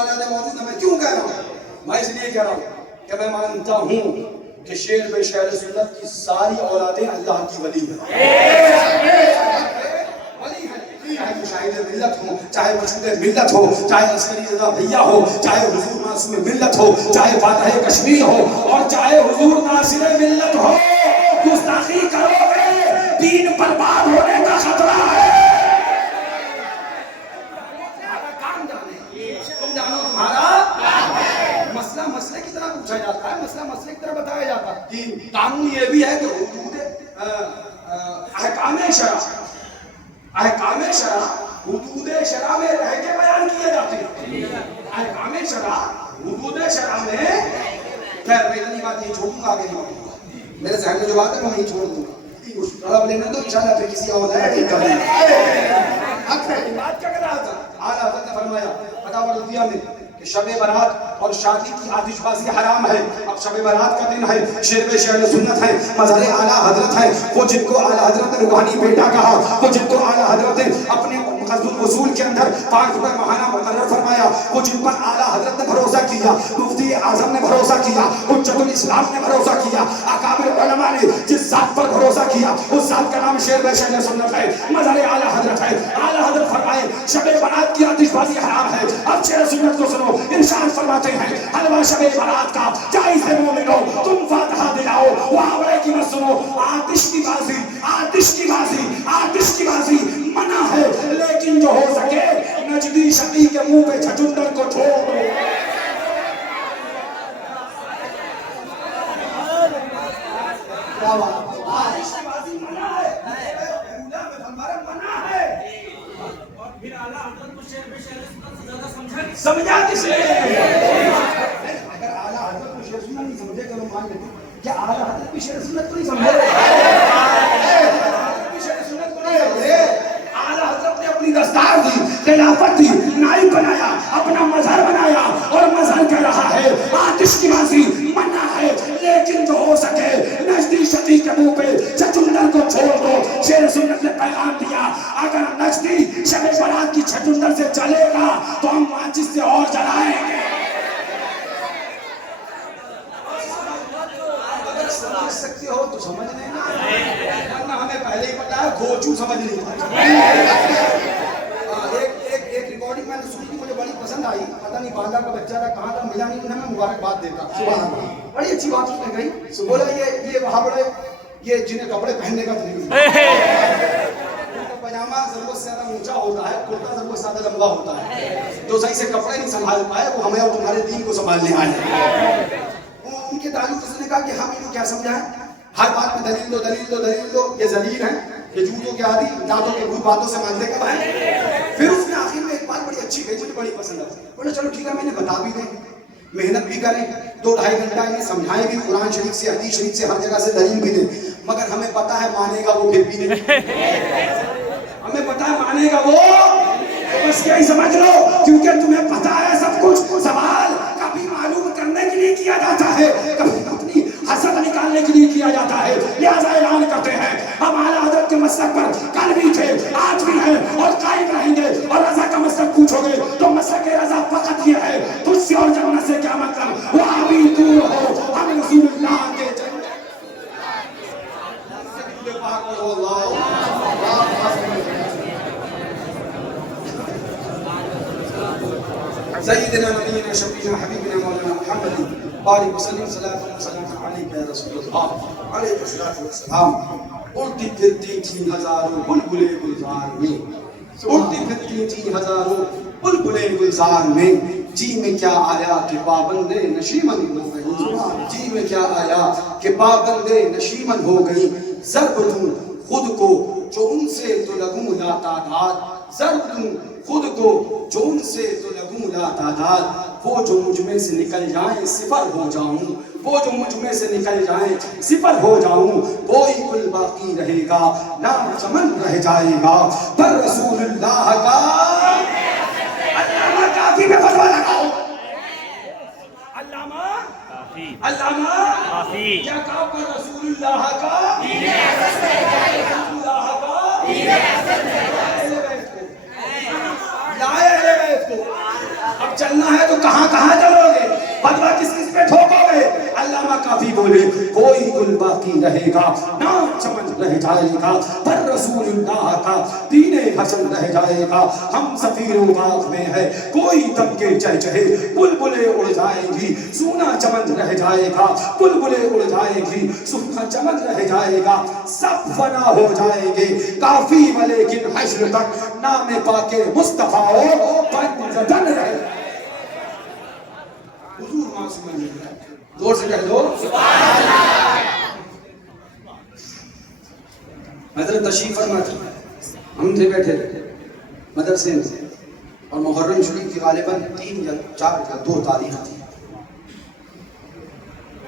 सवाल मौजूद है। मैं क्यों कह रहा हूँ? मैं इसलिए कह रहा हूँ कि मैं मानता हूँ कि शेर बे शेर सुन्नत की सारी औलादें अल्लाह की वली हैं। चाहे मुशाहिद मिल्लत हो, चाहे मशहूर मिल्लत हो, चाहे अस्करी रज़ा भैया हो, चाहे हुजूर मासूम मिल्लत हो, चाहे फातह कश्मीर हो, और चाहे हुजूर नासिर मिल्लत हो। गुस्ताखी करोगे, दीन बर्बाद होने का खतरा है। तुम्हारा काम जाने, तुम जानो तुम्हारा मसला मसले की तरह पूछा जाता है, मसला मसले की तरह बताया जाता है कि कानून ये भी है कि हुदूद अहकाम शरा हुदूद शरा में रह के बयान किए जाते हैं। अहकाम शरा हुदूद शरा में, खैर मैं इतनी बात यही छोड़ूंगा, आगे नहीं बढ़ूंगा। मेरे ज़हन में जो बात है मैं वही छोड़ दूंगा। उस तलब लेने दो, इंशाल्लाह फिर किसी और नया ठीक कर लेंगे। बात क्या कर रहा था? आला हज़रत ने फरमाया फतावा रज़िया में कि शब बारात और शादी की आतिशबाजी हराम है। अब शब बारात का दिन है, शेर बे शेर सुन्नत है, मज़हर आला हज़रत है। वो जिनको आला हज़रत ने रूहानी बेटा कहा, वो जिनको आला हज़रत ने अपने क़स्दुल वसूल के अंदर 5 रुपए महाना मुकर्रर फरमाया, वो जिन पर आला हज़रत ने भरोसा किया, मुफ्ती आज़म ने भरोसा किया, हुज्जतुल इस्लाम ने भरोसा किया, अकाबिर उलमा ने जिस ज़ात पर भरोसा किया उस ज़ात का नाम शेर बे शेर सुन्नत है, मज़हर आला हज़रत है। आला हज़रत फरमाए शब बारात की आतिशबाजी हराम है। अब शेर सुन्नत को सुनो, इरशाद फरमाते हैं हलवा शब बारात का जायज़ है मोमिनो, तुम फातिहा दिलाओ, वावड़े की मत सुनो। आतिश की बाजी, आतिश की बाजी, आतिश की बाजी मना है, लेकिन जो हो सके नजदी शकी के मुंह पे छचुंदर को छोड़ दो। क्या बात? आतिश की बाजी मना है, हमारा मना है। और फिर आला हज़रत को शेर बे शेर सुन्नत से ज्यादा समझा किसने? अगर आला हज़रत को शेर सुन्नत नहीं समझे तो मान लेते क्या आला हज़रत भी शेर सुन्नत को नहीं समझे? शेर सुन्नत को नहीं समझे। आला हज़रत ने अपनी दस्तार दी, खिलाफत दी, नाइब बनाया, अपना मजहर बनाया, और मजहर कह रहा है आतिश की बाजी मना है, लेकिन जो हो सके नजदी शती के मुंह पे छचुंदर को छोड़ दो। शेर सुन्नत ने पैगाम दिया, अगर नजदी शब बारात की छचुंदर से चलेगा तो हम माचिस से और जलाएंगे। समझ सकते हो तो समझ लेना, वरना हमें पहले ही पता है गोचू समझ नहीं पाता। एक रिकॉर्डिंग मैंने सुनी थी, मुझे बड़ी पसंद आई। पता नहीं बांदा का बच्चा था, कहाँ था, मिला नहीं, मैं मुबारकबाद देता। सुभान अल्लाह, बड़ी अच्छी बात उसने कही। बोला ये वहाँ बड़े ये जिन्हें कपड़े पहनने का तरीका, पजामा ज़रूरत से ज़्यादा ऊंचा होता है, कुर्ता ज़रूरत से ज़्यादा लंबा होता है, जो सही से कपड़े नहीं संभाल पाए वो हमें और तुम्हारे दीन को संभालने आए। उनके ताल्लुक से कहा कि हम इनको क्या समझाएं, हर बात में दलील दो दलील दो दलील दो, ये जलील हैं, ये जूतों के आदि, दांतों के भूत बातों से मानते कब हैं। फिर उसने आखिर में एक बात बड़ी अच्छी कही, मुझे बड़ी पसंद आई। बोले चलो ठीक है, मैंने बता भी दें, मेहनत भी करें, 2-2.5 घंटा इन्हें समझाएं भी, कुरान शरीफ से, हदीस शरीफ से, हर जगह से दलील भी दें, मगर हमें पता है मानेगा वो फिर भी नहीं। हमें पता है मानेगा वो, तो बस यही समझ लो, क्योंकि तुम्हें पता है सब कुछ। सवाल कभी मालूम करने के लिए किया जाता है, कभी अपनी हसद निकालने के लिए किया जाता है, लिहाजा ऐलान करते हैं हम आला हज़रत के मसलक पर कल भी थे, आज भी हैं और कायम रहेंगे। और रज़ा का मसलक पूछोगे तो मसलक रज़ा फकत ये है, तुझसे और जन्नत से क्या मतलब, वहाँ भी दूर हो हम रसूलुल्लाह के सय्यिदना नबीना शफीना हबीबना मौलाना मुहम्मद बारिक वसल्लम सल्लल्लाहु अलैहि या रसूलल्लाह अलैहि सलाम। उड़ती फिरती थी हजारों बुलबुले गुलजार में, उड़ती फिरती थी हजारों बुलबुले गुलजार में, जी में क्या आया कि पाबंदे नशीमन हो गई, जी में क्या आया कि पाबंदे नशीमन हो गई। ज़र्ब दूं खुद को जो उनसे तो लगूं ला तादाद, ज़र्ब दूं खुद को जो उनसे तो लगूं ला तादाद, वो जो मुझ में से निकल जाए सिफर हो जाऊं, वो जो मुझ में से निकल जाए सिफर हो जाऊं, वो ही कुल बाकी रहेगा, नाम चमन रह जाएगा। पर रसूलुल्लाह का अल्लामा काफी में फतवा लगाओ, अल्लामा काफी क्या कहा, पर रसूलुल्लाह का लाए अब चलना है तो कहां कहां चलोगे, बदवा किस किस पे ठोकोगे। अल्लामा काफी बोले कोई गुल बाकी रहेगा, नाम चमन रह जाएगा, पर रसूलुल्लाह का दीने हसन रह जाएगा। हम सफीरों बाग में है, कोई दम के चहचहे, बुलबुलें उड़ जाएंगी, सूना चमन रह जाएगा, बुलबुलें उड़ जाएंगी, सूना चमन रह जाएगा, सब फना हो जाएंगे। काफी लेकिन हश्र तक नाम पाके मुस्तफा हो बंदन रहे। हुजूर मासूम मिल्लत, जोर से कह दो हजरत तशरीफ फरमा थी, हम थे बैठे थे मदरसे में, और मुहर्रम शरीफ की गालिबन 3 या 4 या 2 तारीख थी।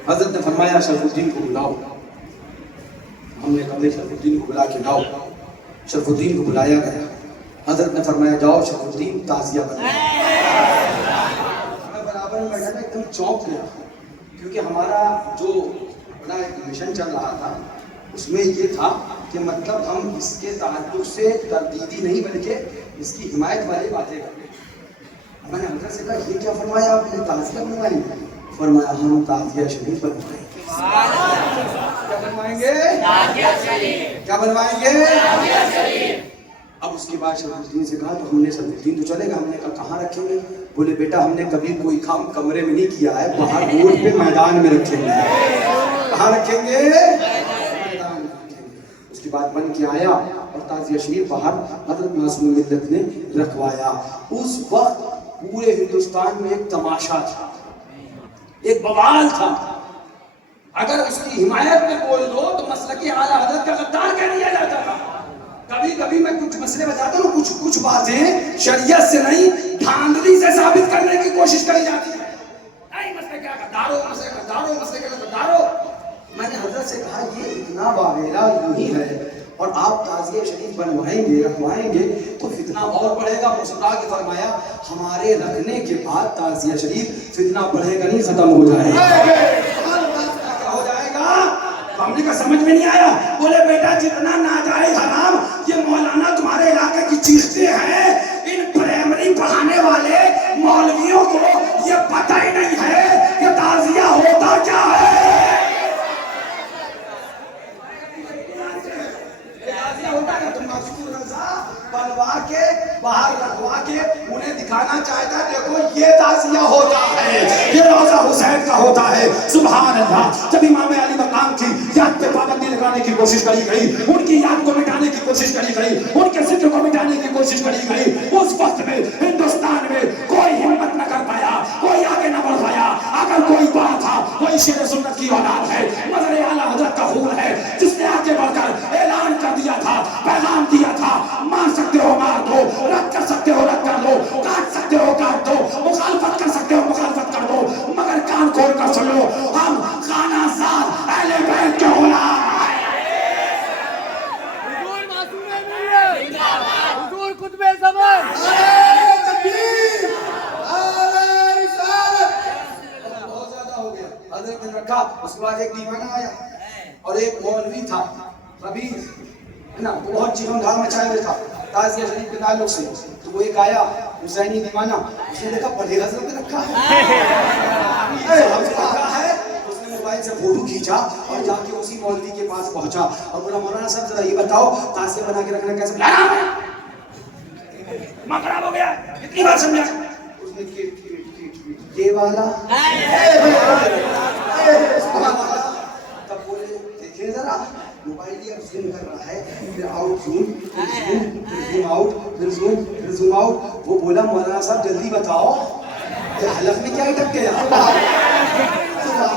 हजरत ने फरमाया शरफुद्दीन को बुलाओ। हमने कहा शरफुद्दीन को बुला के लाओ। शरफुद्दीन को बुलाया गया। हजरत ने फरमाया जाओ शरफुद्दीन ताज़िया बनाओ। मैं बराबर में बैठा था, एकदम चौंक गया, क्योंकि हमारा जो बड़ा एक मिशन चल रहा था उसमें ये था कि मतलब हम इसके ताल्लुक से तरदीदी नहीं बल्कि इसकी हिमायत वाली बातें करें। मैंने हजरत से कहा ये क्या फरमाया आपने, ताज़िया बनवाई? फरमाया हम ताज़िया शरीफ बनवाएंगे। क्या बनवाएंगे? क्या बनवाएंगे? अब उसके बाद शरफुद्दीन से कहा तो हमने शरफुद्दीन तो चलेगा, हमने कहा कहाँ रखेंगे? बोले बेटा हमने कभी कोई काम कमरे में नहीं किया है, बाहर रोड पे मैदान में रखेंगे। कहाँ रखेंगे? मैदान में रखेंगे। उसके बाद बन के आया और ताज़िया शरीफ बाहर हज़रत मासूम मिल्लत ने रखवाया। उस वक्त पूरे हिंदुस्तान में एक तमाशा था, एक बवाल था। अगर उसकी हिमायत में बोल दो तो मसलकी आला हज़रत का गद्दार कह दिया जाता था। कभी कभी मैं कुछ मसले बताता हूँ, कुछ बातें शरीयत से नहीं धांधली से साबित करने की कोशिश करी जाती है। नहीं मसले क्या गद्दारो, मसले गद्दारो, मसले क्या गद्दारो। मैंने हज़रत से कहा ये इतना बावेला नहीं है, और आप ताज़िया शरीफ बनवाएंगे रखवाएंगे तो फितना और बढ़ेगा। मुस्कुरा के फरमाया हमारे रखने के बाद ताज़िया शरीफ फितना बढ़ेगा नहीं, खत्म हो जाएगा। हो जाएगा। हमने का समझ में नहीं आया। बोले बेटा जितना नाजायज हराम ये मौलाना तुम्हारे इलाके की चीखते हैं, इन प्राइमरी पढ़ाने वाले मौलवियों को ये पता ही नहीं है कि ताज़िया होता क्या है। बनवा के बाहर रखवा के उन्हें दिखाना चाहता है देखो ये ताज़िया होता है, ये रोज़ा हुसैन का होता है। सुभान अल्लाह। जब इमाम अली मकाम की याद पे पाबंदी लगाने की कोशिश करी गई, उनकी याद को मिटाने की कोशिश करी गई, उनके जिक्र को मिटाने की कोशिश करी गई, उस वक्त में हिंदुस्तान में कोई हिम्मत न कर पाया, कोई आगे न बढ़ पाया। अगर कोई बड़ा था कोई शेर सुन्नत की औलाद है, मदर आला हज़रत का खून है, जिसने आगे बढ़कर ऐलान कर दिया था, पैगाम दिया था, मार सकते हो मार दो, रद्द कर सकते हो रद्द कर दो, काट सकते हो काट दो, मुखालफत कर सकते हो मुखालफत कर दो, मगर कान खोल कर सुन लो हम खाना साथ अहले बैत के गुलाम हैं। हुजूर मासूम मिल्लत, हुजूर कुतुब ज़मान, तकबीर, बहुत ज्यादा हो गया। हज़रत ने रखा। उसके बाद एक दीवाना आया और एक मौलवी था रबी है ना, तो बहुत चीखम धाम मचाए हुए था ताज़िया शरीफ के ताल्लुक से। तो वो एक आया हुसैनी दीवाना, उसने देखा बड़े हज़रत ने रखा है। उसने मोबाइल से फोटो खींचा और जाके उसी मौलवी के पास पहुंचा और बोला मौलाना साहब जरा ये बताओ ताज़िया बना के रखना कैसे? दिमाग खराब हो गया, इतनी बात समझा? उसने ये वाला तब बोले देखिए जरा मोबाइल ये जूम कर रहा है, फिर आउट जूम, फिर जूम आउट, फिर जूम आउट। वो बोला मौलाना साहब जल्दी बताओ हलफ में क्या अटक गया?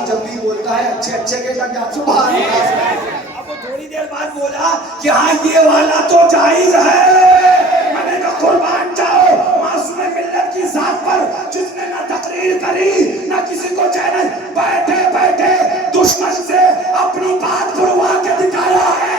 जब भी बोलता है अच्छे अच्छे के लग जाते। अब वो थोड़ी देर बाद बोला कि हाँ ये वाला तो जायज है। मैंने कहा कुर्बान जाओ मासूम मिल्लत की जात पर, जिसने ना तकरीर करी ना किसी को चैलेंज, बैठे बैठे दुश्मन से अपनी बात बुलवा के दिखाया है।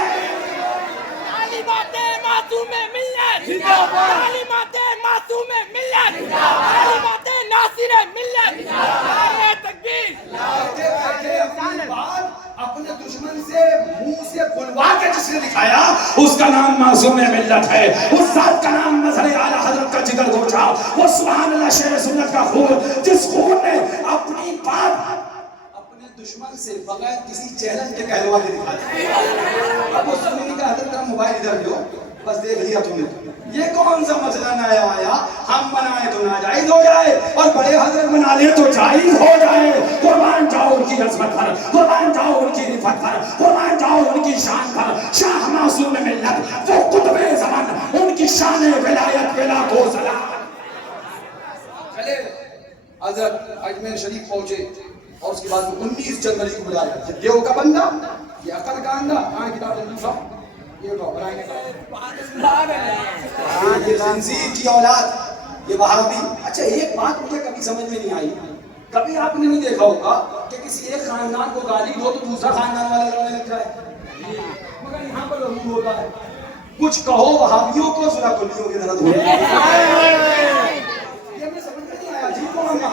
तालीमाते मासूम मिल्लत जिंदाबाद, तालीमाते मासूम मिल्लत जिंदाबाद, तालीमाते नासिर मिल्लत जिंदाबाद, नारे तकबीर। बैठे बैठे अपनी बात अपने दुश्मन से मुंह से बुलवा के जिसने दिखाया उसका नाम मासूम मिल्लत है, उस जात का नाम नज़र आला हज़रत का जिगर गोचा, वो सुभान अल्लाह शेर सुन्नत का खून, जिस खून ने अपनी बात अपने दुश्मन से बगैर किसी चैलेंज के कहलवा के दिखा दिया। अब उस सुन्नी का हजरत का मोबाइल इधर दो, बस देख लिया तुमने, ये कौन सा मसला नया आया, हम बनाए तो नाजायज हो जाए और बड़े हजरत बना ले तो जायज हो जाए। कुर्बान जाओ उनकी अज़मत पर, कुर्बान जाओ उनकी रिफत पर, कुर्बान जाओ उनकी शान पर। शाह मासूम मिल्लत, वो कुतुबे ज़मान, उनकी शान विलायत विला को सलाम। चले हजरत अजमेर शरीफ पहुंचे और उसके बाद 19 जनवरी को बुलाया। ये देव का बंदा, ये अकल का अंधा, कहाँ किताब ये ज़ंजीर की औलाद, ये वहाबी। अच्छा एक बात मुझे कभी समझ में नहीं आई, कभी आपने नहीं देखा होगा कि किसी एक खानदान को गाली दो तो दूसरा खानदान वाला लड़ने लगता है, मगर यहाँ पर जरूर होता है। कुछ कहो वहाबियों को, सुना कुल्लियों की तरह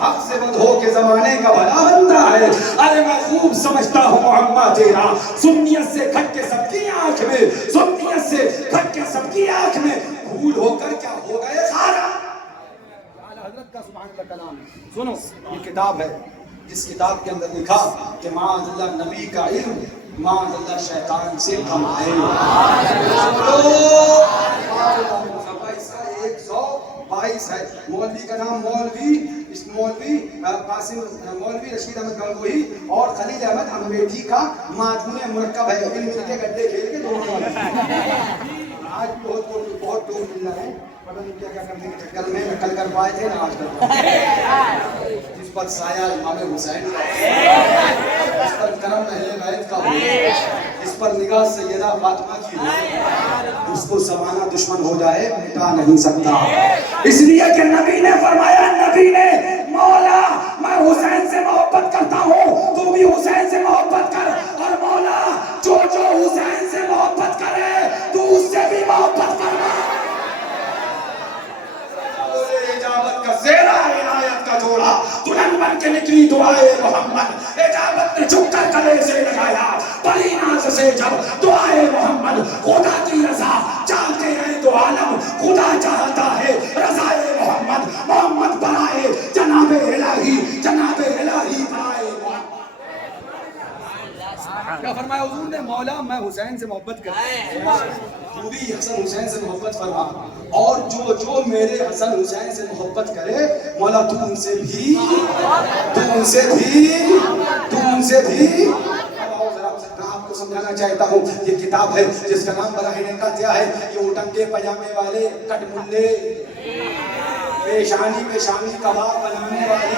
हक से बंद हो के जमाने का भला बनता है। अरे मैं खूब समझता हूँ मोहम्मद तेरा, सुन्नियत से खट के सबकी आंख में, सुन्नियत से खट के सबकी आंख में भूल होकर क्या हो गए खारा। हजरत का सुभान अल्लाह कलाम सुनो, ये किताब है जिस किताब के अंदर लिखा कि माअल्लाह नबी का इल्म माअल्लाह शैतान से कम है। इसका 122 है। मौलवी का नाम मौलवी कासिम मौलवी रशीद अहमद गंगोही और खलील अहमद अमेठी का माजमूए मुरक्कब है। इल्म के गड्ढे खेल के दोनों आज बहुत लोग मिल रहे हैं, पता नहीं क्या करने के चक्कर में नकल कर पाए थे ना आज कर जिस पर साया इमाम हुसैन का, जिस पर करम अहले बैत का हो, जिस पर निगाह सैयदा फातिमा की हो, उसको ज़माना दुश्मन हो जाए मिटा नहीं सकता। इसलिए कि नबी ने फरमाया, नबी ने मौला मैं हुसैन से मोहब्बत करता हूँ, तू भी हुसैन से मोहब्बत कर, और मौला जो जो हुसैन से मोहब्बत करे तू उससे भी मोहब्बत करना। इजाबत का ज़ेरा इनायत का जोड़ा, दुल्हन बन के निकली दुआए मोहम्मद। इजाबत ने झुक कर गले से लगाया बड़ी नाज से जब दुआए मोहम्मद। खुदा की रज़ा चाहते हैं दो आलम, खुदा चाहता है रज़ाए मोहम्मद। मोहम्मद बनाए जनाबे इलाही, जनाबे इलाही बनाए। क्या फरमाया हुजूर ने, मौला मैं हुसैन से मोहब्बत करता हूं, तू भी हसन हुसैन से मोहब्बत फरमा, और जो जो मेरे हसन हुसैन से मोहब्बत करे मौला तू उनसे भी आपको समझाना चाहता हूँ। ये किताब है जिसका नाम बराहीन का क्या है, ये उटंगे पजामे वाले कटमुल्ले पेशानी पेशानी कबाब बनाने वाले,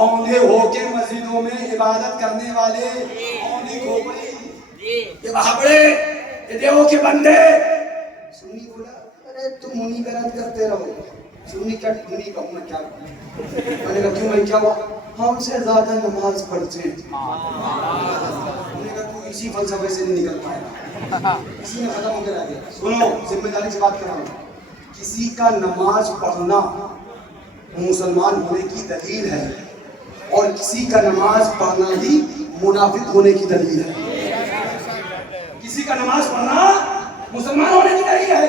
औंधे होके मस्जिदों में इबादत करने वाले, औंधी खोपड़ी, ये वहाबड़े, ये देवों के बंदे। सुन्नी बोला अरे तुम मुनी का रद्द करते रहो। सुन्नी क्या मुनी कहूँ मैं क्या, मैंने कहा क्यों भाई क्या हुआ, हमसे ज्यादा नमाज पढ़ते हैं। मैंने कहा तू इसी फलसफे से नहीं निकल पाएगा, इसी में खत्म होकर आ गया। सुनो जिम्मेदारी से बात कर रहा हूँ, किसी का नमाज पढ़ना मुसलमान होने की दलील है और किसी का नमाज पढ़ना ही मुनाफिक होने की दलील है। किसी का नमाज पढ़ना मुसलमान होने की दलील है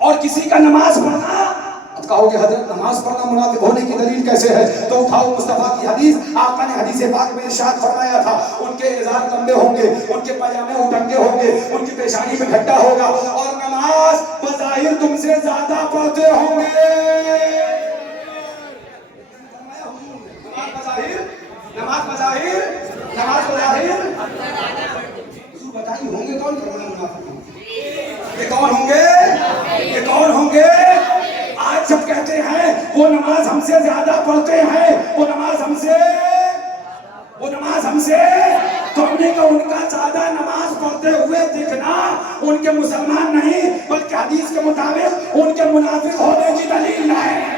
और किसी का नमाज पढ़ना, अब कहोगे हजरत नमाज पढ़ना मुनाफिक होने की दलील कैसे है, तो उठाओ मुस्तफा की हदीस। आपने हदीस पाक में इरशाद फरमाया था, उनके इज़ार लंबे होंगे, उनके पजामे उटंगे होंगे, उनकी पेशानी में गड्ढा होगा और नमाज बज़ाहिर तुमसे ज्यादा पढ़ते होंगे। नमाज बज़ाहिर बताइए होंगे कौन, ये कौन होंगे, ये कौन होंगे। आज जब कहते हैं वो नमाज हमसे ज्यादा पढ़ते हैं, वो नमाज हमसे, तो हमने कहा उनका ज्यादा नमाज पढ़ते हुए दिखना उनके मुसलमान नहीं बल्कि हदीस के मुताबिक उनके मुनाफिक होने की दलील है।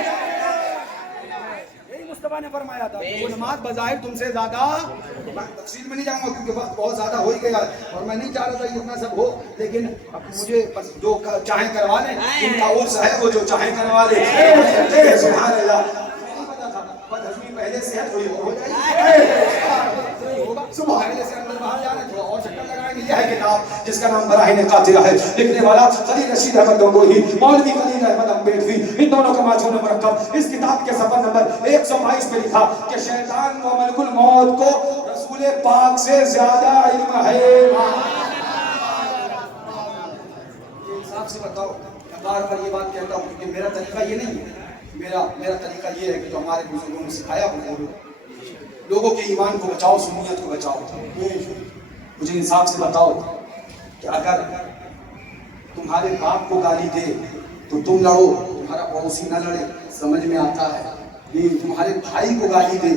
मुस्तफा ने फरमाया था वो नमाज बज़ाहिर तुमसे ज्यादा, तफसील में नहीं जाऊंगा क्योंकि वक्त बहुत ज्यादा हो ही गया और मैं नहीं चाह रहा था इतना सब हो, लेकिन अब मुझे बस जो चाहे करवा लें, इनका उर्स है वो जो चाहे करवा ले। सुभान अल्लाह, नहीं पता था बदहज़मी पहले से है, थोड़ी और हो जाएगी, सुबह पहले से अंदर बाहर जाना, थोड़ा और चक्कर लगाएंगे। یہ ہے کتاب جس کا نام براہین قاطعہ ہے. لکھنے والا خلیل رشید احمد گنگوہی، مولوی خلیل احمد امبیڈوی، ان دونوں کا ماجون مرکب. اس کتاب کے صفحہ نمبر 122 پہ لکھا کہ شیطان و ملک الموت کو رسول پاک سے زیادہ علم ہے. انصاف سے بتاؤ، میں بار بار یہ بات کہتا ہوں کیونکہ میرا طریقہ یہ نہیں ہے. میرا طریقہ یہ ہے کہ جو ہمارے بزرگوں نے سکھایا وہ لوگوں کے ایمان کو بچاؤ، سنیت کو بچاؤ. مجھے انصاف سے بتاؤ کہ اگر تمہارے باپ کو گالی دے تو تم لڑو، تمہارا پڑوسی نہ لڑے، سمجھ میں آتا ہے. یہ تمہارے بھائی کو گالی دے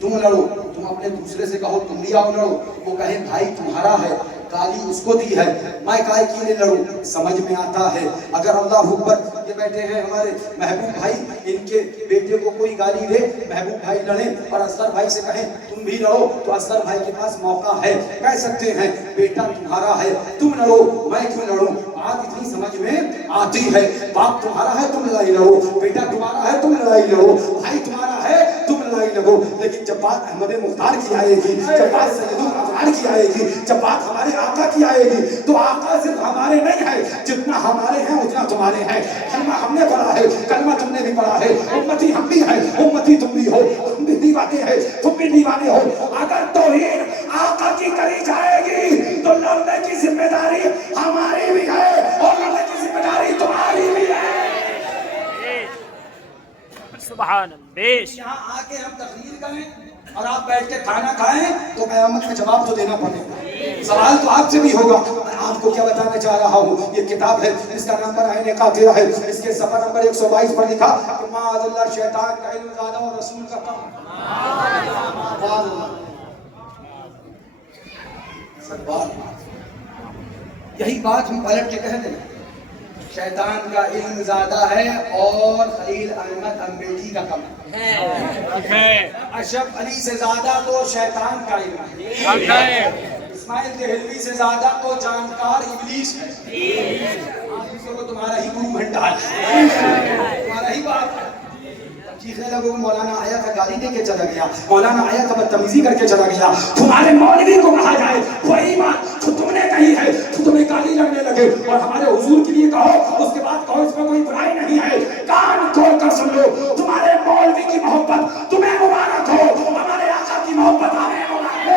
تم لڑو، تم اپنے دوسرے سے کہو تم بھی آؤ لڑو، وہ کہے بھائی تمہارا ہے، گالی اس کو دی ہے، میں کائے کے لیے لڑوں، سمجھ میں آتا ہے. اگر اللہ اکبر، یہ بیٹھے ہیں ہمارے محبوب بھائی، ان کے بیٹے کو کوئی گالی دے، محبوب بھائی لڑیں اور اصغر بھائی سے کہیں تم بھی لڑو، تو اصغر بھائی کے پاس موقع ہے، کہہ سکتے ہیں بیٹا تمہارا ہے تم لڑو، میں کیوں لڑوں. بات اتنی سمجھ میں آتی ہے. باپ تمہارا ہے تم لڑائی لڑو، بیٹا تمہارا ہے تم لڑائی لڑو، بھائی تمہارا ہے تم لڑائی لڑو. لیکن جب بات احمد مختار کی آئے گی، جب بات سید الابرار کی آئے گی، جب بات ہمارے آقا کی آئے گی، تو آقا صرف ہمارے نہیں ہے، جتنا ہمارے ہیں اتنا تمہارے ہیں. کلمہ ہم نے پڑھا ہے، کلمہ تم نے بھی پڑھا ہے، امتی ہم بھی ہیں، امتی تم بھی ہو، ہم بھی دیوانے ہیں، تم بھی دیوانے ہو. اگر توہین آقا کی کری جائے گی تو لڑنے کی ذمہ داری ہماری بھی ہے اور لڑنے کی ذمہ داری تمہاری بھی ہے. سبحان اللہ. یہاں آ کے ہم تقریر کریں اور آپ بیٹھ کے کھانا کھائیں تو قیامت میں جواب تو دینا پڑے گا. سوال تو آپ سے بھی ہوگا. میں آپ کو کیا بتانا چاہ رہا ہوں، یہ کتاب ہے اس کا نام براہین قاطعہ ہے. اس کے صفحہ نمبر 122 پر لکھا کہ معاذ اللہ شیطان کا علم زیادہ اور رسول کا کم. یہی بات ہم پلٹ کے کہہ دیں، شیطان کا علم زیادہ ہے اور خلیل احمد امبیڈی کا کم ہے. اشرف علی سے زیادہ تو شیطان کا علم ہے. اسماعیل دہلوی سے زیادہ تو جانکار ابلیس ہے. آپ کسی کو تمہارا ہی گرو بھنڈار ہے، تمہارا ہی باپ ہے. چیخنے لگو مولانا آیا تھا گالی دے کے چلا گیا، مولانا آیا تھا بدتمیزی کر کے چلا گیا. تمہارے مولوی کو کہا جائے وہی بات جو تم نے کہی ہے تو تمہیں گالی لگنے لگے، اور ہمارے حضور کے لیے کہو اس کے بعد کہو اس میں کوئی برائی نہیں ہے. کان کھول کر سن لو، تمہارے مولوی کی محبت تمہیں مبارک ہو، ہمارے آقا کی محبت ہمیں مبارک ہو.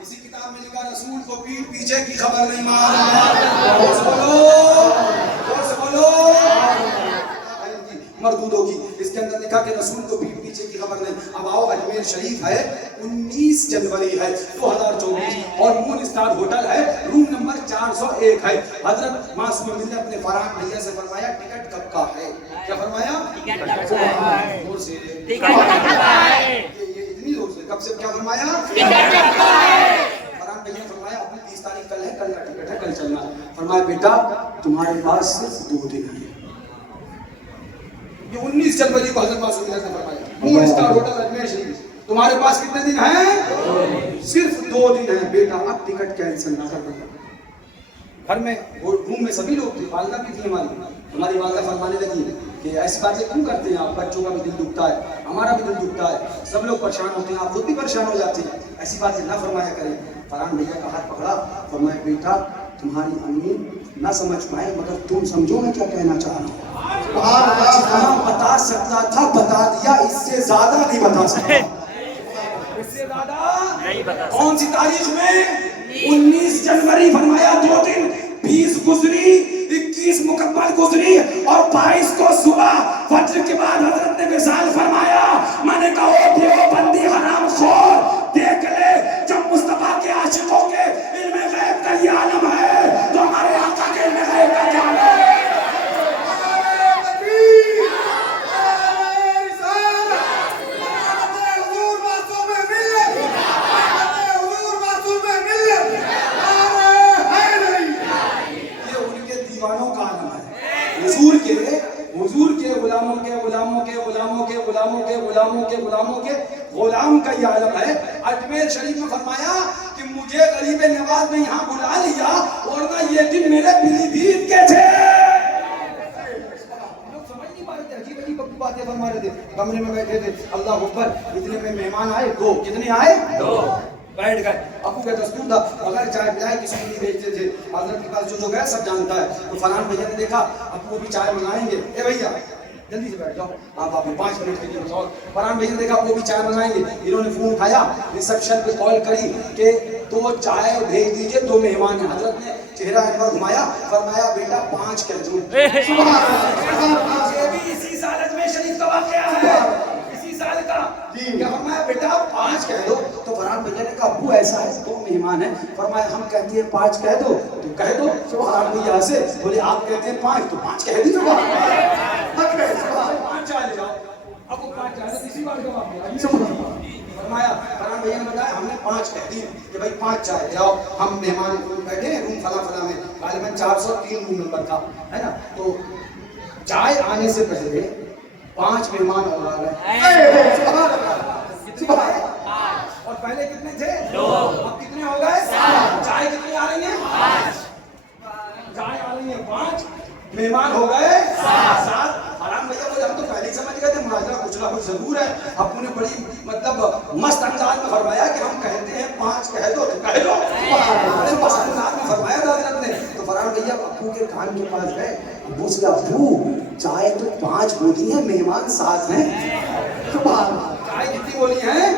اسی کتاب میں لکھا رسول کو پیٹ پیچھے کی خبر نہیں مردودوں کی. اس کے اندر لکھا کہ رسول کو پیٹ پیچھے کی خبر نہیں. اب آؤ، اجمیر شریف ہے، 19 جنوری ہے 2024 اور مون اسٹار ہوٹل ہے، روم نمبر 401 ہے. حضرت معصوم ملت نے فرحان بھیا سے فرمایا ٹکٹ کب کا ہے؟ کیا فرمایا؟ زور سے اتنی زور سے کب سے کیا فرمایا؟ فرحان بھیا نے فرمایا اپنی 30 تاریخ کل ہے، کل کا ٹکٹ ہے، کل چلنا. فرمایا بیٹا تمہارے پاس صرف 2 دن ہے. یہ 19 جنوری کو حضرت معصوم ملت نے فرمایا، مون اسٹار ہوٹل اجمیر شریف. تمہارے پاس کتنے دن ہیں؟ صرف 2 دن ہیں. بیٹا اب ٹکٹ کینسل نہ کر دینا. گھر میں روم میں سبھی لوگ تھے، والدہ بھی تھی ہماری والدہ فرمانے لگی کہ ایسی باتیں کیوں کرتے ہیں آپ، بچوں کا بھی دل دکھتا ہے، ہمارا بھی دل دکھتا ہے، سب لوگ پریشان ہوتے ہیں، آپ خود بھی پریشان ہو جاتے ہیں، ایسی باتیں نہ فرمایا کریں. فرحان بھیا کا ہاتھ پکڑا، فرمایا بیٹا تمہاری امی نہ سمجھ پائے مگر تم سمجھو میں کیا کہنا چاہ رہا ہوں. جتنا بتا سکتا تھا بتا دیا، اس سے زیادہ نہیں بتا سکتا. اس سے زیادہ کون سی تاریخ میں؟ 19 جنوری. فرمایا 2 دن، 20 گزری، 21 مکمل گزری اور 22 کو صبح فجر کے بعد حضرت نے وصال فرمایا. میں نے کہا دیوبندی حرام خور دیکھ لے، جب مصطفیٰ کے عاشقوں کے علم غیب کا یہ عالم ہے تو ہمارے آقا کے علم غیب کا کیا ہے؟ غلام کا یہ عالم ہے. اجمیر شریف میں فرمایا کہ مجھے غریب نواز نے یہاں بلا لیا ورنہ یہ دن میرے پیلی بھیت کے تھے. لوگ سمجھ نہیں پا رہے تھے، عجیب عجیب باتیں فرما رہے تھے, کمرے میں بیٹھے تھے, اللہ اکبر, اتنے میں مہمان آئے, 2. کتنے آئے؟ 2. بیٹھ گئے. ابو کا دستور تھا اگر چائے پلائے کسی کو نہیں بھیجتے تھے. حضرت کے پاس جو گئے سب جانتا ہے. تو فلان بھیا نے دیکھا ابو کو بھی چائے منگائیں گے, اے بھیا جلدی سے بیٹھ جاؤ, آپ 5 منٹ کے لیے بتاؤ. فرحان بھائی نے دیکھا وہ بھی چائے منگائیں گے. انہوں نے فون اٹھایا, ریسپشن پہ کال کری کہ تو چائے بھیج دیجئے, 2 مہمان ہیں. حضرت نے چہرہ انور گھمایا, فرمایا بیٹا 5 کہہ دو. یہ بھی اسی سال اجمیر شریف کا واقعہ ہے, اسی سال کا. کیا فرمایا بیٹا 5 کہہ دو. تو فرحان بھیا نے کہا ابو ایسا ہے 2 مہمان ہیں. فرمایا ہم کہتے ہیں 5 کہہ دو, تو کہہ دو. فرحان بھیا سے بولے آپ کہتے ہیں 5 تو 5 کہہ دیجیے. فرمایا فرحان بھیا نے بتایا ہم نے 5 کہہ دی کہ بھائی 5 چائے جاؤ. ہم مہمان بیٹھے ہیں روم فلاں فلاں میں, غالباً 403 روم نمبر تھا, ہے نا. تو چائے آنے سے پہلے 5 مہمان اور آ گئے. اور پہلے کتنے تھے؟ 2. اب کتنے ہو گئے؟ 7. چائے کتنی آ رہی ہیں؟ 5. چائے آ رہی ہیں 5, مہمان ہو گئے 7. فرحان بھیا بولے ہم تو پہلے ہی سمجھ گئے تھے ماجرا کچھ نہ کچھ ضرور ہے. ابو نے بڑی مطلب مست انداز میں فرمایا کہ ہم کہتے ہیں 5 کہہ دو, تو کہہ دو. بڑے مست انداز میں فرمایا تھا حضرت نے. تو فرحان بھیا ابو کے کان کے پاس گئے, ابو سے ابو چائے تو 5 بولی ہیں, مہمان 7 ہیں. چائے کتنی بولی ہیں؟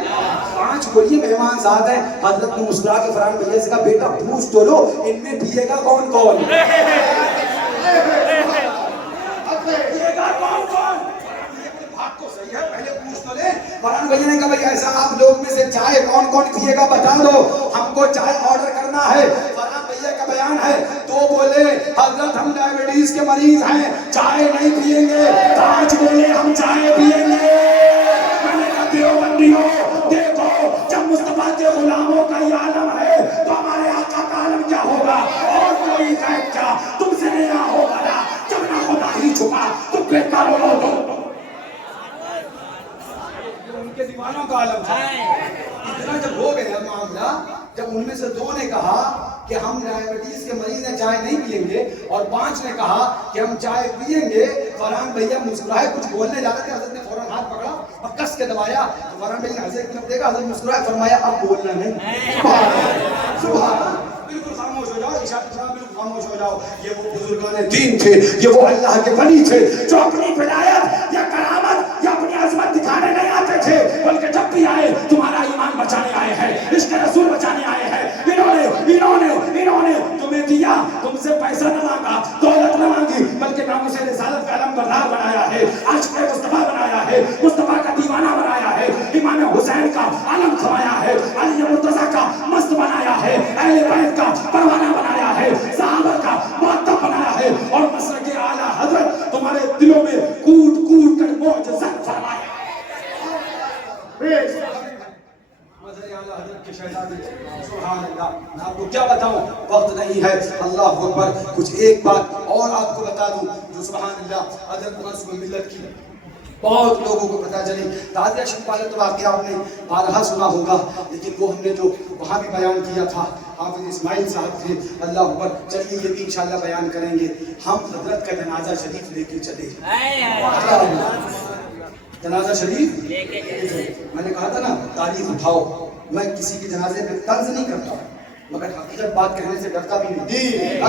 5 بولی ہیں, مہمان 7 ہیں. حضرت نے مسکرا کے فرحان بھیا سے کہا بیٹا پوچھ تو لو ان میں پیے گا کون کون؟ فرحان بھیا نے کہا بھائی ایسا آپ لوگ میں سے چائے کون کون پیے گا بتا دو, ہم کو چائے آرڈر کرنا ہے. فرحان بھیا کا بیان ہے, تو بولے حضرت ہم ڈائبٹیز کے مریض ہیں, چائے نہیں پیئیں گے. 5 بولے ہم چائے پیئیں گے. میں نے کہا دیوبندیوں دیکھو, جب مصطفیٰ کے غلاموں کا یہ عالم ہے تو ہمارے آقا کا عالم کیا ہوگا. اور کوئی غیب کیا تم سے نہیں ہوگا نا, جب نہ خدا ہی چھپا تو بیکار ہو دو. ان کے دیوانوں کا عالم تھا. اتنا جب ہو گیا معاملہ, جب ان میں سے 2 نے کہا کہ ہم ڈائبٹیز کے مریض ہیں چائے نہیں پیئیں گے, اور 5 نے کہا کہ ہم چائے پیئیں گے, فرحان بھیا مسکرائے, کچھ بولنے جا رہے تھے. حضرت نے فوراً ہاتھ پکڑا اور کس کے دبایا. تو فرحان بھیا نے حضرت کی طرف دیکھا, حضرت مسکرائے, فرمایا اب بولنا نہیں. سبحان, بالکل خاموش ہو جاؤ. بالکل خاموش ہو جاؤ. یہ وہ بزرگان دین تھے, یہ وہ اللہ کے ولی تھے جو اپنی ولایت یا کرامت یا اپنی عظمت دکھانے نہیں آتے تھے, بلکہ جب بھی آئے تمہارا ایمان بچانے آئے ہیں, عشق رسول بچانے آئے ہیں. انہوں نے تمہیں دیا, تم سے پیسہ نہ مانگا, دولت نہ مانگی, بلکہ ناموس رسالت کا علم بردار بنایا ہے, عاشق مصطفیٰ بنایا ہے, مصطفیٰ کا دیوانہ بنایا ہے, امام حسین کا علم کھوایا ہے, علی مرتضیٰ کا مست بنایا ہے, اہل بیت کا پروانہ بنایا ہے, صحابہ کا معطب بنایا ہے, اور مسلک اعلیٰ حضرت تمہارے دلوں میں کوٹ کوٹ کر معجزات فرمایا. حضرت کے شہزادے, سبحان اللہ. میں آپ کو کیا بتاؤں, وقت نہیں ہے. اللہ اکبر. کچھ ایک بات اور آپ کو بتا دوں جو سبحان اللہ حضرت منصور ملت کی بہت لوگوں کو پتا چلی. تازیہ شریف والے تو واقعہ آپ نے بارہا سنا ہوگا, لیکن وہ ہم نے جو وہاں بھی بیان کیا تھا, حافظ اسماعیل صاحب تھے, اللہ اکبر. چلیے یہ بھی انشاءاللہ بیان کریں گے. ہم حضرت کا جنازہ شریف لے کے چلے. جنازہ شریف میں نے کہا تھا نا تاریخ اٹھاؤ. میں کسی کے جنازے پہ طنز نہیں کرتا, مگر حقیقت بات کہنے سے ڈرتا بھی نہیں.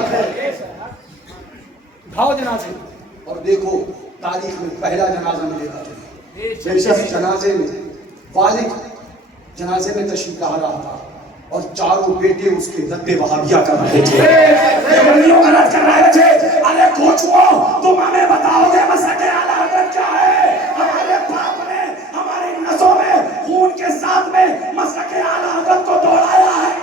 اٹھاؤ جنازے اور دیکھو تاریخ میں پہلا جنازہ ملے گا. بے شک جنازے میں والد جنازے میں تشریف لا رہا تھا, اور 4 بیٹے اس کے رد وہابیہ کر رہے تھے. کر رہے تھے, ارے کوچو تم ہمیں بتاؤ گے مسلک اعلیٰ حضرت کیا ہے. ہمارے باپ نے ہماری نسوں میں خون کے ساتھ میں مسلک اعلیٰ حضرت کو دوڑایا ہے.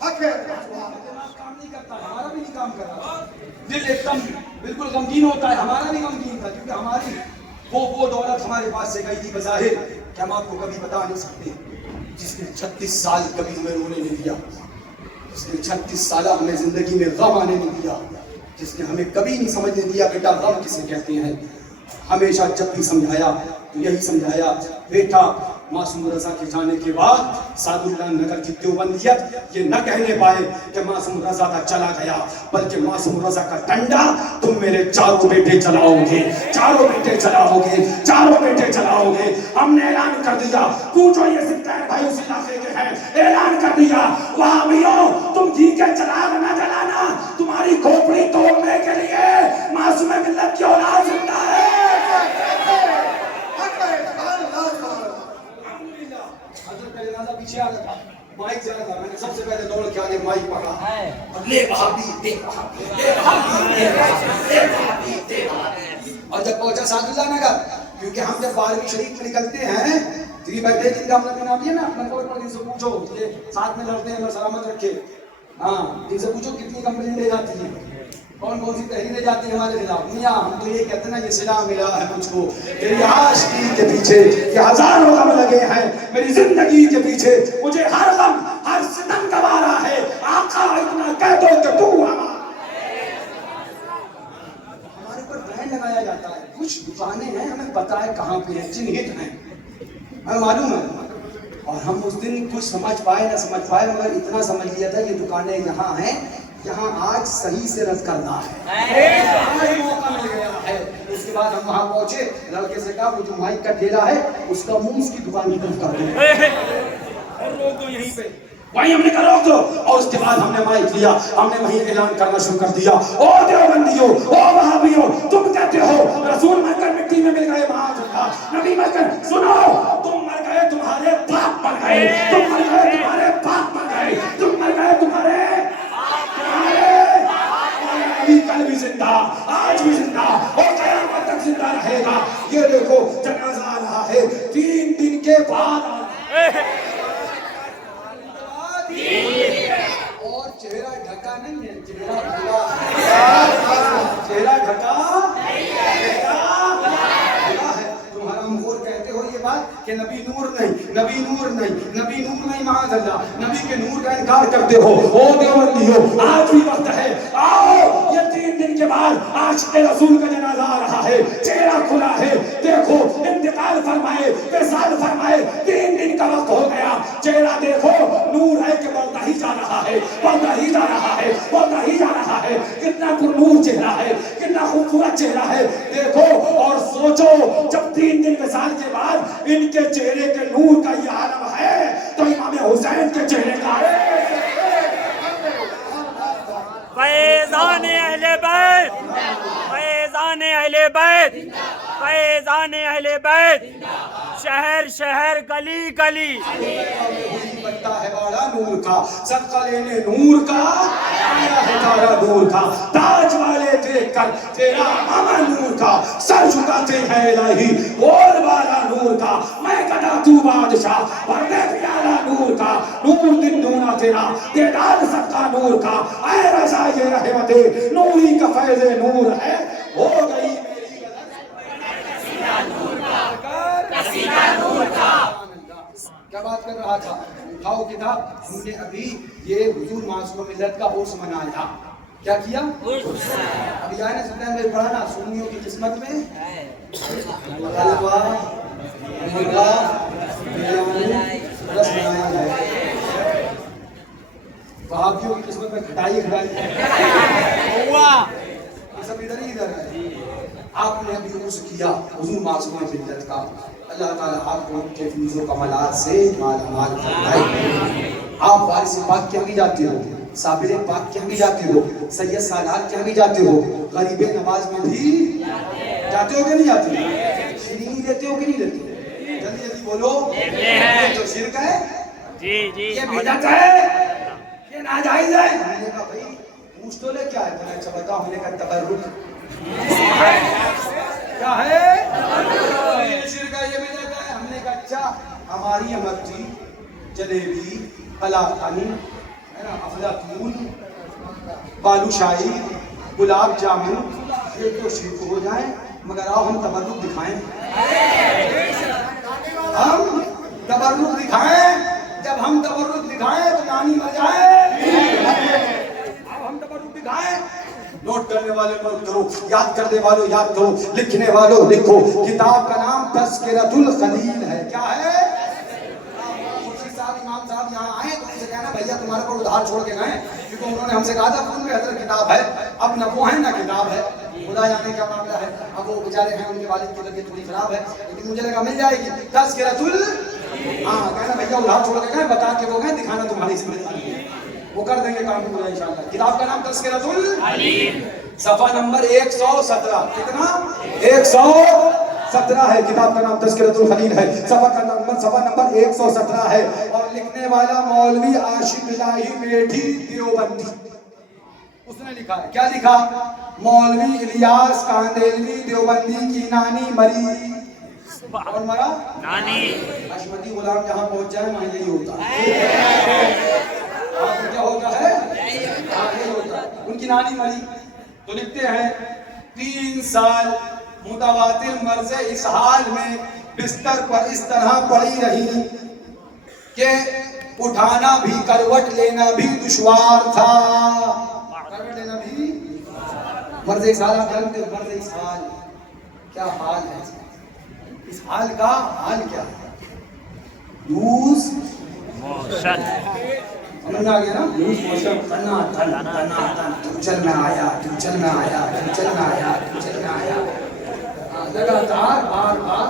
کام نہیں کرتا, ہمارا بھی نہیں کام کر رہا. دل ایک دم بالکل غمگین ہوتا ہے, ہمارا بھی غمگین تھا, کیونکہ ہماری وہ دولت ہمارے پاس سے گئی تھی بظاہر کہ ہم آپ کو کبھی بتا نہیں سکتے. جس نے 36 سال کبھی ہمیں رونے نہیں دیا, جس نے 36 سالہ ہمیں زندگی میں غم آنے نہیں دیا, جس نے ہمیں کبھی نہیں سمجھنے دیا بیٹا غم کسے کہتے ہیں. ہمیشہ جب بھی سمجھایا تو یہی سمجھایا, بیٹا मासूम रजा के जाने के बाद सादुल्लाह नगर की देवबंदियत ये न कहने पाए कि मासूम रजा का चला गया, बल्कि मासूम रजा का डंडा तुम मेरे चारों बेटे चलाओगे, चारों बेटे चलाओगे, चारों बेटे चलाओगे। हमने ऐलान कर दिया, पूछो ये सिद्धार्थ भाई उस इलाके के हैं, ऐलान कर दिया वहाबियों तुम घी के चिराग न जलाना, तुम्हारी खोपड़ी तोड़ने के लिए मासूम मिल्लत की औलाद जिंदा है। पीछे आ रहा था, माइक चला था, मैंने सबसे पहले दौड़ के आगे माइक पकड़ा, ले वहाबी दे वहाबी दे वहाबी दे वहाबी दे वहाबी। और जब पहुंचा सादुल्लाह नगर, क्योंकि हम जब 12वीं शरीफ में निकलते हैं तो ये बैठे जिनका हमने नाम लिया ना, अपने को इनसे पूछो, ये साथ में लड़ते हैं, सलामत रखे, हाँ इनसे पूछो कितनी कंप्लेंट ले जाती है, कौन कौन सी तहरीरें जाती है हमारे खिलाफ। मियाँ हम तो ये कहते ना, ये सिला मिला है मुझको, तेरी आशिकी के पीछे ये हजारों गम लगे हैं, मेरी जिंदगी के पीछे मुझे हर गम हर सितम गवारा है, आका इतना कह दो कि तू हमारे ऊपर बैन लगाया जाता है। कुछ दुकानें हैं हमें पता है कहाँ पे है, चिन्हित हैं, हमें मालूम है, और हम उस दिन कुछ समझ पाए ना समझ पाए, मगर इतना समझ लिया था ये दुकानें यहाँ हैं, यहाँ आज सही से रद्द करना है, आज मौका मिल गया है। उसके बाद हम वहाँ पहुंचे, लड़के से कहा वो जो माइक का ठेला है उसका मुंह उसकी दुकान की तरफ कर दो और रोक दो यहीं पे, वहीं हमने कहा रोक दो। और उसके बाद हमने माइक लिया, हमने वहीं ऐलान करना शुरू कर दिया, ओ देवबंदियों, ओ वहाबियों, तुम कहते हो रसूल मरकर मिट्टी में मिल गए, महाअल्लाह नबी मरकर, सुनो तुम मर गए, तुम्हारे बाप मर गए, तुम मर गए, तुम्हारे बाप मर गए, तुम मर गए, तुम्हारे कल भी जिंदा, आज भी जिंदा और क़यामत तक जिंदा रहेगा। ये देखो जनाजा आ रहा है 3 दिन के बाद, और चेहरा ढका नहीं है, चेहरा खुला है, चेहरा ढका है। तुम्हारा मुंह कहते हो ये बात कि नबी नूर नहीं, नबी नूर नहीं, नबी नूर नहीं, माअज़ल्लाह नबी के नूर का इनकार करते हो। ओ देवबंदियों, आज भी वक्त है, आओ ये 3 दिन के बाद आशिक़े रसूल का जनाजा आ रहा है, चेहरा खुला है, देखो इंतकाल फरमाए, विसाल फरमाए, 3 दिन का वक्त हो गया, चेहरा देखो नूर है कि बढ़ता ही जा रहा है, बढ़ता ही जा रहा है, बढ़ता ही जा रहा है, कितना पुरनूर चेहरा है, कितना खूबसूरत चेहरा है, देखो और सोचो जब 3 दिन विसाल के बाद इनके चेहरे के नूर का ये आलम है तो इमाम हुसैन के चेहरे का फैज़ान अहले बैत, फैज़ान अहले बैत, फैज़ान अहले बैत, शहर शहर गली गली बनता है वाला नूर का, सदका लेने नूर का आया है तारा नूर का, ताज वाले देखकर तेरा मामा नूर का, सर झुकाते हैं इलाही बोल वाला नूर का, मैं गदा तू बादशाह भरने प्याला नूर का, नूर दिन दूना तेरा तेदाद सबका नूर का, ऐ रज़ा ये रहमते नूरी का फैज़े नूर है, हो गई मेरी कसीदा नूर का। क्या बात कर रहा था, उठाओ किताब, हमने अभी ये हुजूर मासूम मिल्लत का उर्स मनाया, क्या किया अभी आया ना, सुल्तान में पढ़ा ना, सुन्नियों की किस्मत में हलवा मुर्गा बिरयानी रस बनाया है, वहाबियों की किस्मत में खटाई ये सब इधर ही इधर है। आपने अभी उर्स किया हुजूर मासूम मिल्लत का, अल्लाह ताला आपको उनके फीज़ो कमालात से मालामाल फरमाए। आप वारिस पाक के भी जाते हो, साबिर पाक के भी जाते हो, सैयद सालात के भी जाते हो, गरीब नवाज में भी जाते हो कि नहीं जाते, शीरीन लेते हो कि नहीं लेते, जल्दी जल्दी बोलो, ये जो शिरक है जी जी, ये बिदअत है, ये नाजायज है। हमने कहा भाई पूछ तो ले क्या है, मैंने अच्छा बताओ, हमने कहा तबर्रुक क्या है, ये शिरक है, ये बिदअत है। हमने कहा अच्छा हमारी अमरती जलेबी कलाकंद है ना, अफलातून बालूशाही गुलाब जामुन ये तो शिरक हो जाए, मगर आओ हम तबर्रुक दिखाएं, हम तबर्रुक दिखाएं। जब हम तबर्रुक दिखाएं तो नानी मर जाए, अब हम तबर्रुक दिखाएं। नोट करने वाले नोट करो, याद करने वालों याद करो, लिखने वालों लिखो। किताब का नाम तज़किरतुल खलील है। क्या है? उधार छोड़ के गए, क्योंकि उन्होंने हमसे कहा था फोन में हजरत किताब है, अब न वो है ना किताब है, खुदा जाने क्या मामला है। अब वो बेचारे हैं, उनके वालिद की तबीयत थोड़ी खराब है, लेकिन मुझे लगा मिल जाएगी। तज़किरतुल, हाँ कहना भैया उधार छोड़ के गए, बता के वो गए, दिखाना तुम्हारी जिम्मेदारी है, वो कर देंगे काम पूरा इंशाअल्लाह। किताब का नाम तज़किरतुल अलीम, सफ़ा नंबर 117। कितना? 117 है। किताब का नाम तज़किरतुल खलील है। सफ़ा नंबर 117 है। और लिखने वाला मौलवी आशिक इलाही मेठी देवबंदी, उसने लिखा है। क्या लिखा? मौलवी इलियास कांदेलवी देवबंदी की नानी मरी। और मरा? नानी। अशमती गुलाम जहाँ पहुंच जाए वहाँ यही होता है। क्या होता है? यही होता है। उनकी नानी मरी तो लिखते हैं 3 साल मुतवातिर मर्ज़ इस हाल में बिस्तर पर इस तरह पड़ी रही कि उठाना भी करवट लेना भी दुश्वार था। करवट लेना भी मर्ज़ इस हाल, मर्ज़ इस हाल, क्या हाल है इस हाल का? हाल क्या है? लूज मोशन, समझ में आ गया ना? लूज मोशन, तना तन तना तन, चल में आया, चल में आया, चल में आया, चल में आया, लगातार बार बार।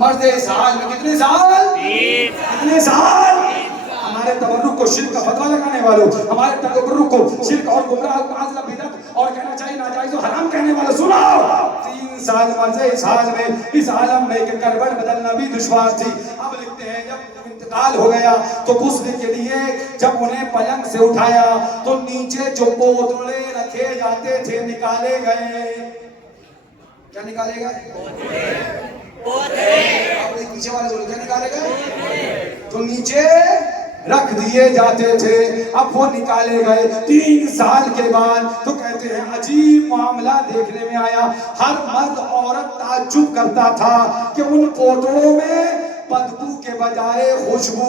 मर्द इस हाल में कितने साल? 3 साल। हमारे तबर्रुक को शिर्क का फतवा लगाने वालों, हमारे तबर्रुक को शिर्क और गुमराह बिदअत और कहना चाहिए नाजायज और हराम कहने वालों, सुनो 3 साल मर्द इस हाल में, इस आलम में कि करवट बदलना भी दुश्वार थी। अब लिखते हैं जब इंतकाल हो गया तो गुस्ल के लिए जब उन्हें पलंग से उठाया तो नीचे जो पोतले रखे जाते थे निकाले गए। क्या निकाले गए? पोतले। पीछे वाले बोले क्या निकाले गए? जो नीचे रख दिए जाते थे अब वो निकाले गए 3 साल के बाद। तो कहते हैं अजीब मामला देखने में आया। हर मर्द औरत ताज्जुब करता था कि उन पोटलों में बदबू के बजाय खुशबू,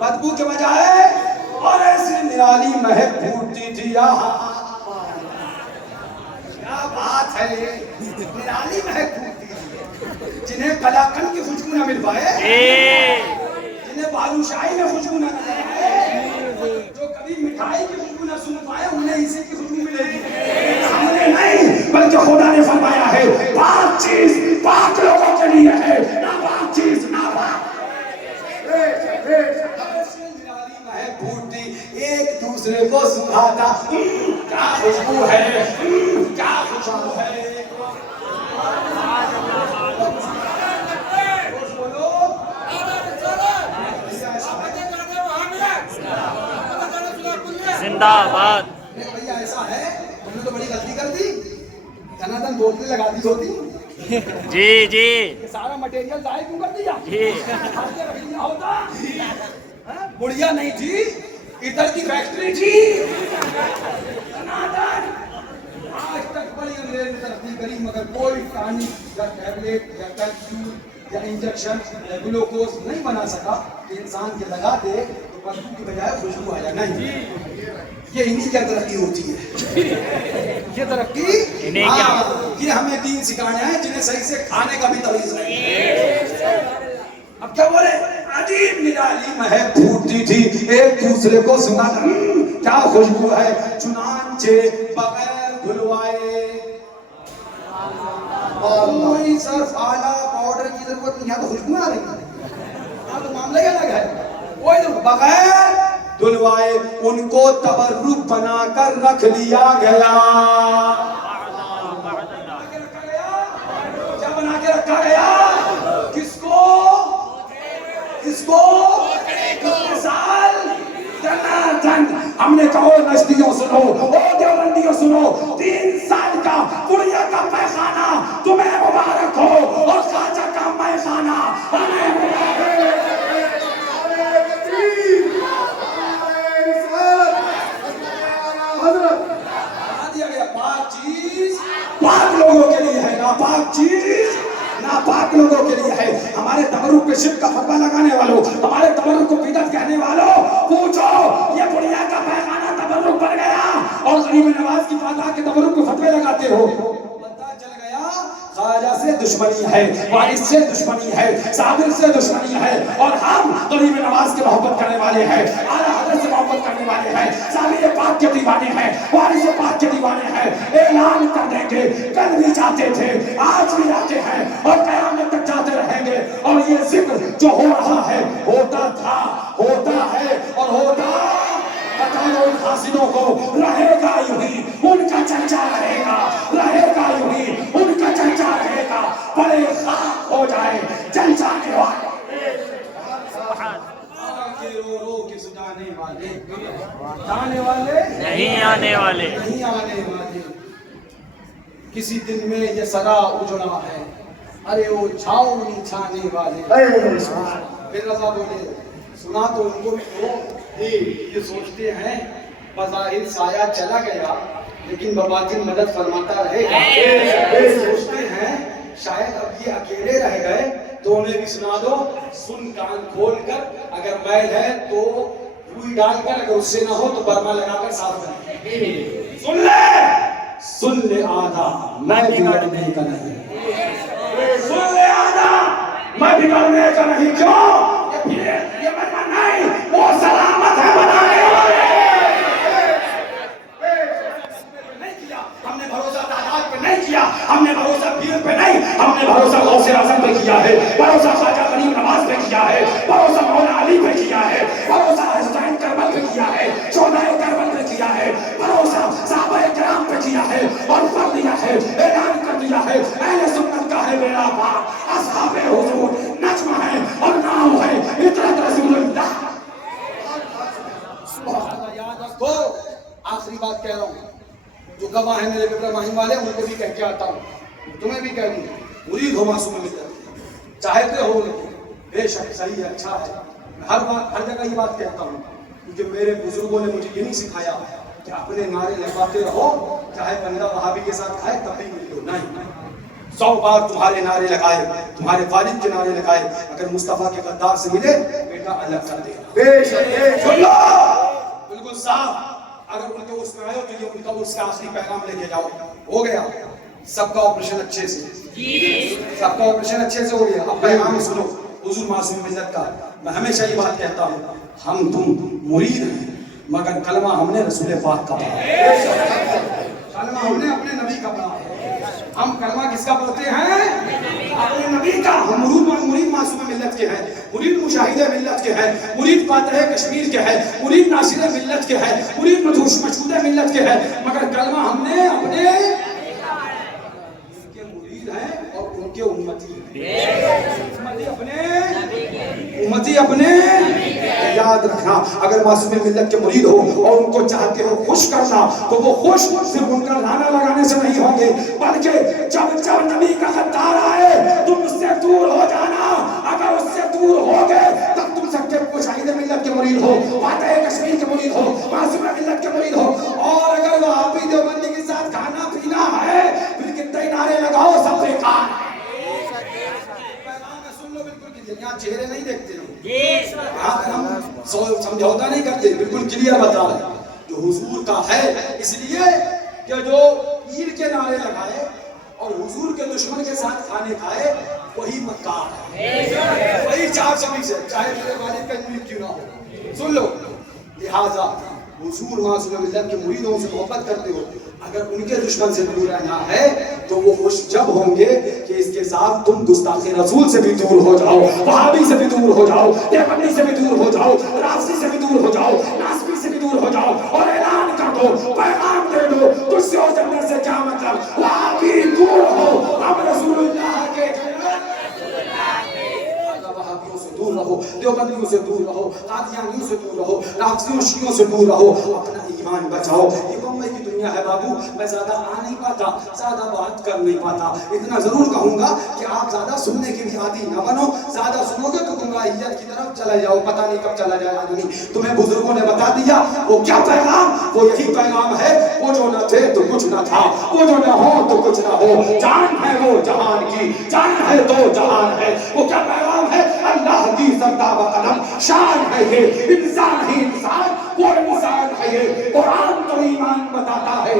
बदबू के बजाय और ऐसी निराली महक फूटती थी। क्या बात है, निराली महक फूटती थी। जिन्हें कलाकंद की खुशबू न मिल पाए, जिन्हें बालूशाही में खुशबू न मिल पाए, जो कभी मिठाई की खुशबू न सुन पाए, उन्हें इसी की खुशबू मिलेगी। हमने नहीं, बल्कि खुदा ने फरमाया है पाक चीज पाक लोगों के लिए है, ना पाक चीज ना पाक। एक दूसरे को सुनाता क्या खुशबू है, क्या खुशबू है। जिंदाबाद। भैया ऐसा है, तुमने तो बड़ी गलती कर दी, धनाधन बोतलें लगा दी होती। जी जी, सारा मटेरियल जाए क्यों कर दिया? जी होता बुढ़िया नहीं थी, इधर की फैक्ट्री थी। आज तक बड़ी अंग्रेज ने तरक्की करी मगर कोई टॉनिक या टैबलेट या कैप्सूल या इंजेक्शन या ग्लूकोज नहीं बना सका कि इंसान के लगा दे तो बदबू की बजाय खुशबू आ जाए। नहीं, ये इन्हीं की तरक्की होती है। ये तरक्की ये हमें 3 सिखाने हैं जिन्हें सही से खाने का भी तमीज नहीं है। अब क्या बोले? अजीब निराली महक फूटती थी, एक दूसरे को सुना क्या खुशबू है। चुनांचे बगैर धुलवाए कोई सर्फ आला पाउडर की जरूरत नहीं, यहाँ तो खुशबू आ रही है, यहाँ तो मामला ही अलग है। कोई बगैर धुलवाए उनको तबर्रुक बनाकर रख लिया गया। क्या बना के रखा गया? किसको? इसको साल जनार्दन। हमने कहो नजदियों सुनो, ओ देवबंदियों सुनो, 3 साल का बुढ़िया का पैखाना तुम्हें मुबारक हो और खाजा का मैखाना हमें मुबारक। दिया गया पाक चीज पाक लोगों के लिए है, नापाक चीज नापाक लोगों के लिए है। हमारे तबर्रुक पे शिर्क का फतवा लगाने वालों, हमारे तबर्रुक को बिदअत कहने वालों, पूछो ये बुढ़िया का पैखाना तबर्रुक बन गया और गरीब नवाज की फादा के तबर्रुक को फतवे लगाते हो। पता चल गया خواجہ سے دشمنی ہے, وارث سے دشمنی ہے, صابر سے دشمنی ہے, اور ہم غریب نواز کے محبت کرنے والے ہیں, اعلیٰ حضرت سے محبت کرنے والے ہیں, صابر پاک کے دیوانے ہیں, وارث پاک کے دیوانے ہیں. اعلان کر دیں گے, کل بھی جاتے تھے, آج بھی جاتے ہیں, اور قیامت تک جاتے رہیں گے. اور یہ ذکر جو ہو رہا ہے, ہوتا تھا, ہوتا ہے اور ہوتا ان حاصلوں کو رہے گا یوں ہی, ان کا چرچا رہے گا, رہے گا یوں ہی, ان کا چرچا رہے گا. بڑے خاک ہو جائے جل جانے والے, رو رو کے سجانے والے, جانے والے نہیں آنے والے, نہیں آنے والے. کسی دن میں یہ سرا اجڑا ہے, ارے وہ چھاؤ نہیں چھانے والے. پھر رضا بولے سنا تو ان کو یہ سوچتے ہیں بظاہر سایہ چلا گیا لیکن بباطن مدد فرماتا رہے گا. سوچتے ہیں شاید اب یہ اکیلے رہ گئے, تو انہیں بھی سنا دو, سن کان کھول کر, اگر میل ہے تو روئی ڈال کر, اگر اس سے نہ ہو تو برما لگا کر صاف کر. سن لے آدھا میں بگڑنے کا نہیں, سن لے آدھا میں بگڑنے کا نہیں. کیوں؟ یہ مرنا نہیں, وہ سلامت ہے بنانے والے. نہیں کیا ہم نے بھروسہ تعداد پہ, نہیں کیا ہم نے بھروسہ بھیڑ پہ, نہیں ہم نے بھروسہ غوث اعظم پہ کیا ہے, بھروسہ خواجہ غریب نواز پہ کیا ہے, بھروسہ مولا علی پہ کیا ہے, بھروسہ حسین کربل پہ کیا ہے, شہدائے کربل پہ کیا ہے, بھروسہ صحابہ کرام پہ کیا ہے, اور فرض دیا ہے, اعلان کر دیا ہے, اہل سنت کا ہے میرا پاک, اصحاب حضور نجم ہے اور نام ہے اطاعت رسول اللہ. یاد رکھو, آخری بات کہہ رہا ہوں, جو گواہ ہیں میرے قبلہ ماہیم والے, ان کو بھی کہہ کے آتا ہوں, تمہیں بھی کہہ دوں, مرید ہو معصوم ملت, چاہتے ہو لیکن بے شک صحیح ہے, اچھا ہے. میں ہر جگہ یہ بات کہتا ہوں, کیونکہ میرے بزرگوں نے مجھے یہ نہیں سکھایا کہ اپنے نعرے لگواتے رہو, چاہے بندہ وہابی کے ساتھ کھائے تب بھی مل لو. نہیں, 100 بار تمہارے نعرے لگائے, تمہارے والد کے نعرے لگائے, اگر مصطفیٰ کے غدار سے ملے بیٹا الگ کر دے. بے شک سن لو بالکل صاف, اگر ان کے اس میں آئے تو یہ ان کا اس کا آخری پیغام لے کے جاؤ. ہو گیا سب کا آپریشن اچھے سے, سب کا آپریشن اچھے سے ہو گیا. اب پیغام سنو حضور معصوم ملت کا. میں ہمیشہ یہ بات کہتا ہوں, ہم تم مرید ہیں مگر کلمہ ہم نے رسول پاک کا پڑھا, کلمہ ہم نے اپنے نبی کا پڑھا. ہم کلمہ کس کا پڑھتے ہیں؟ اپنے نبی کا. ہم مرید معصوم ملت کے ہیں, مرید مشاہد ملت کے ہیں, مرید فاتح کشمیر کے ہیں, مرید ناصر ملت کے ہیں, مرید مشہود ملت کے ہیں, مگر کلمہ ہم نے اپنے ان کے مرید ہیں اور ان کے امتی امتی اپنے. یاد رکھنا, اگر معصوم ملت کے مرید ہو اور ان کو چاہتے ہو خوش کرنا, تو وہ خوش صرف ان کا لانا لگانے سے نہیں ہوں گے, بلکہ جب نبی کا غدار آئے تم اس سے دور ہو جانا. اگر اس سے دور ہو گئے تب تم سب کے مشاہد ملت کے مرید ہو, فاتح کشمیر کے مرید ہو, معصوم ملت کے مرید ہو. اور اگر وہابی دیوبندی کے ساتھ کھانا پینا ہے پھر کتنے نعرے لگاؤ, سب بیکار ہے. یہاں چہرے نہیں دیکھتے ہیں, ہم سمجھوتا نہیں کرتے, بالکل کلیئر بتا رہے ہیں جو حضور کا ہے. اس لیے کہ جو پیر کے نعرے لگائے اور حضور کے دشمن کے ساتھ کھانے کھائے وہی مکار ہے, وہی 420 ہے, چاہے میرے والد کا مرید کیوں نہ ہو. سن لو, لہذا حضور معصوم ملت کے مریدوں سے محبت کرتے ہو, اگر ان کے دشمن سے دور رہنا ہے تو وہ خوش جب ہوں گے کہ اس کے ساتھ تم گستاخ رسول سے بھی دور ہو جاؤ, وہابی سے بھی دور ہو جاؤ, دیوبندی سے بھی دور ہو جاؤ, رافضی سے بھی دور ہو جاؤ, ناسبی سے بھی دور ہو جاؤ, اور اعلان کر دو, پیغام دے دو, تجھ سے اور جنت سے کیا مطلب, وہابی دور ہو, ہم رسول اللہ کے وہابیوں سے دور رہو, دیوبندیوں سے دور رہو, قادیانیوں سے دور رہو, رافضیوں شیعوں سے دور رہو, اپنا ایمان بچاؤ. یہ بمبئی کی دنیا ہے بابو, میں زیادہ آ نہیں پاتا, زیادہ بات کر نہیں پاتا. اتنا ضرور کہوں گا کہ آپ زیادہ سننے کے بھی عادی نہ بنو, زیادہ سنو گے تو گمراہیت کی طرف چلا جاؤ, پتہ نہیں کب چلا جائے آدمی. تمہیں بزرگوں نے بتا دیا وہ کیا پیغام, وہ یہی پیغام ہے, وہ جو نہ تھے تو کچھ نہ تھا, وہ جو نہ ہو تو کچھ نہ ہو, جان ہے وہ جہان کی, جان ہے تو جہان ہے. وہ کیا پیغام ہے, اللہ کی زردہ و قلم, شان ہے یہ, انسان ہی انسان, وہ انسان ہے یہ. قرآن تو ایمان بتاتا ہے,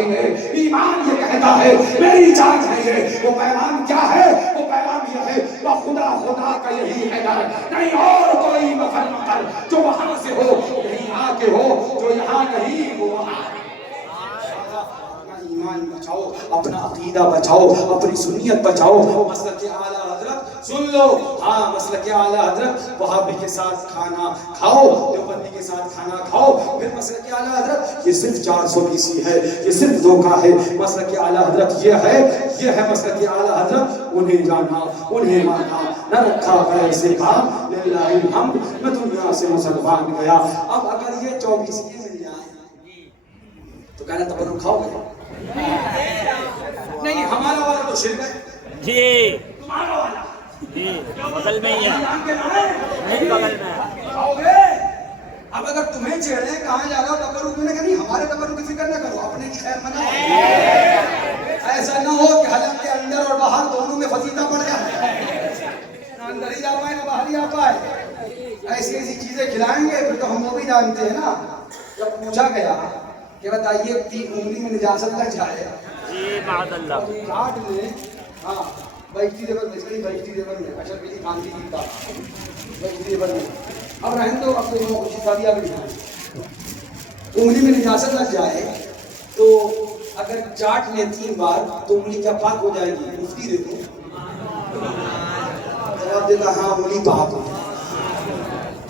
ایمان یہ کہتا کرتا ہے, میری جان ہے یہ. وہ پیغام کیا ہے؟ وہ پیغام یہ ہے وہ خدا خدا کا یہی ہے ڈر, نہیں اور کوئی مکر مکر جو وہاں سے ہو یہاں کے ہو, جو یہاں نہیں وہ وہاں. ایمان بچاؤ, اپنا عقیدہ بچاؤ, اپنی سنیت بچاؤ. مسلک اعلیٰ حضرت سن لو, ہاں مسلک اعلیٰ حضرت وہابی کے ساتھ کھانا کھاؤ, دیوبندی کے ساتھ کھانا کھاؤ. پھر مسلک اعلیٰ حضرت یہ صرف 420 ہے, یہ صرف دھوکہ ہے. مسلک اعلیٰ حضرت یہ ہے مسلک اعلیٰ حضرت. انہیں جانا انہیں مانا نہ رکھا غیر سے کام, للہ الحمد میں دنیا سے مسلمان گیا. اب اگر یہ 24 مل جائیں تو کہنا تبرک کھاؤ گے؟ نہیں, ہمارا والا تو شرک ہے جی ہمارا والا جی بغل میں ہی ہے, نہیں بغل میں ہے. کھاؤ گے. اب اگر تمہیں چھیڑے کہاں جا رہا ہو تبرک میں نے کہا نہیں ہمارے تبرک کی فکر نہ کرو, اپنے کی خیر مناؤ. ایسا نہ ہو کہ حلق کے اندر اور باہر دونوں میں فضیلہ پڑ جائے, نہ اندر ہی جا پائے نہ باہر ہی آ پائے. ایسی ایسی چیزیں کھلائیں گے پھر تو ہم وہ بھی جانتے ہیں نا. جب پوچھا گیا کہ بتائیے 3 انگلی میں نجاست لگ جائے جی معاذ اللہ, کاٹ لیں, ہاں بیٹھی دیور میں بیٹھی دیور میں اچھا میری کھانسی کی کا بیٹھی دیور میں. اب رہن دو, اب تو کچھ شفا دیا بھی نہیں. انگلی میں نجاست لگ جائے تو اگر چاٹ لیں 3 بار تو انگلی کیا پاک ہو جائے گی؟ مفتی دیکھو جواب دیتا ہاں انگلی پاک ہو جائے.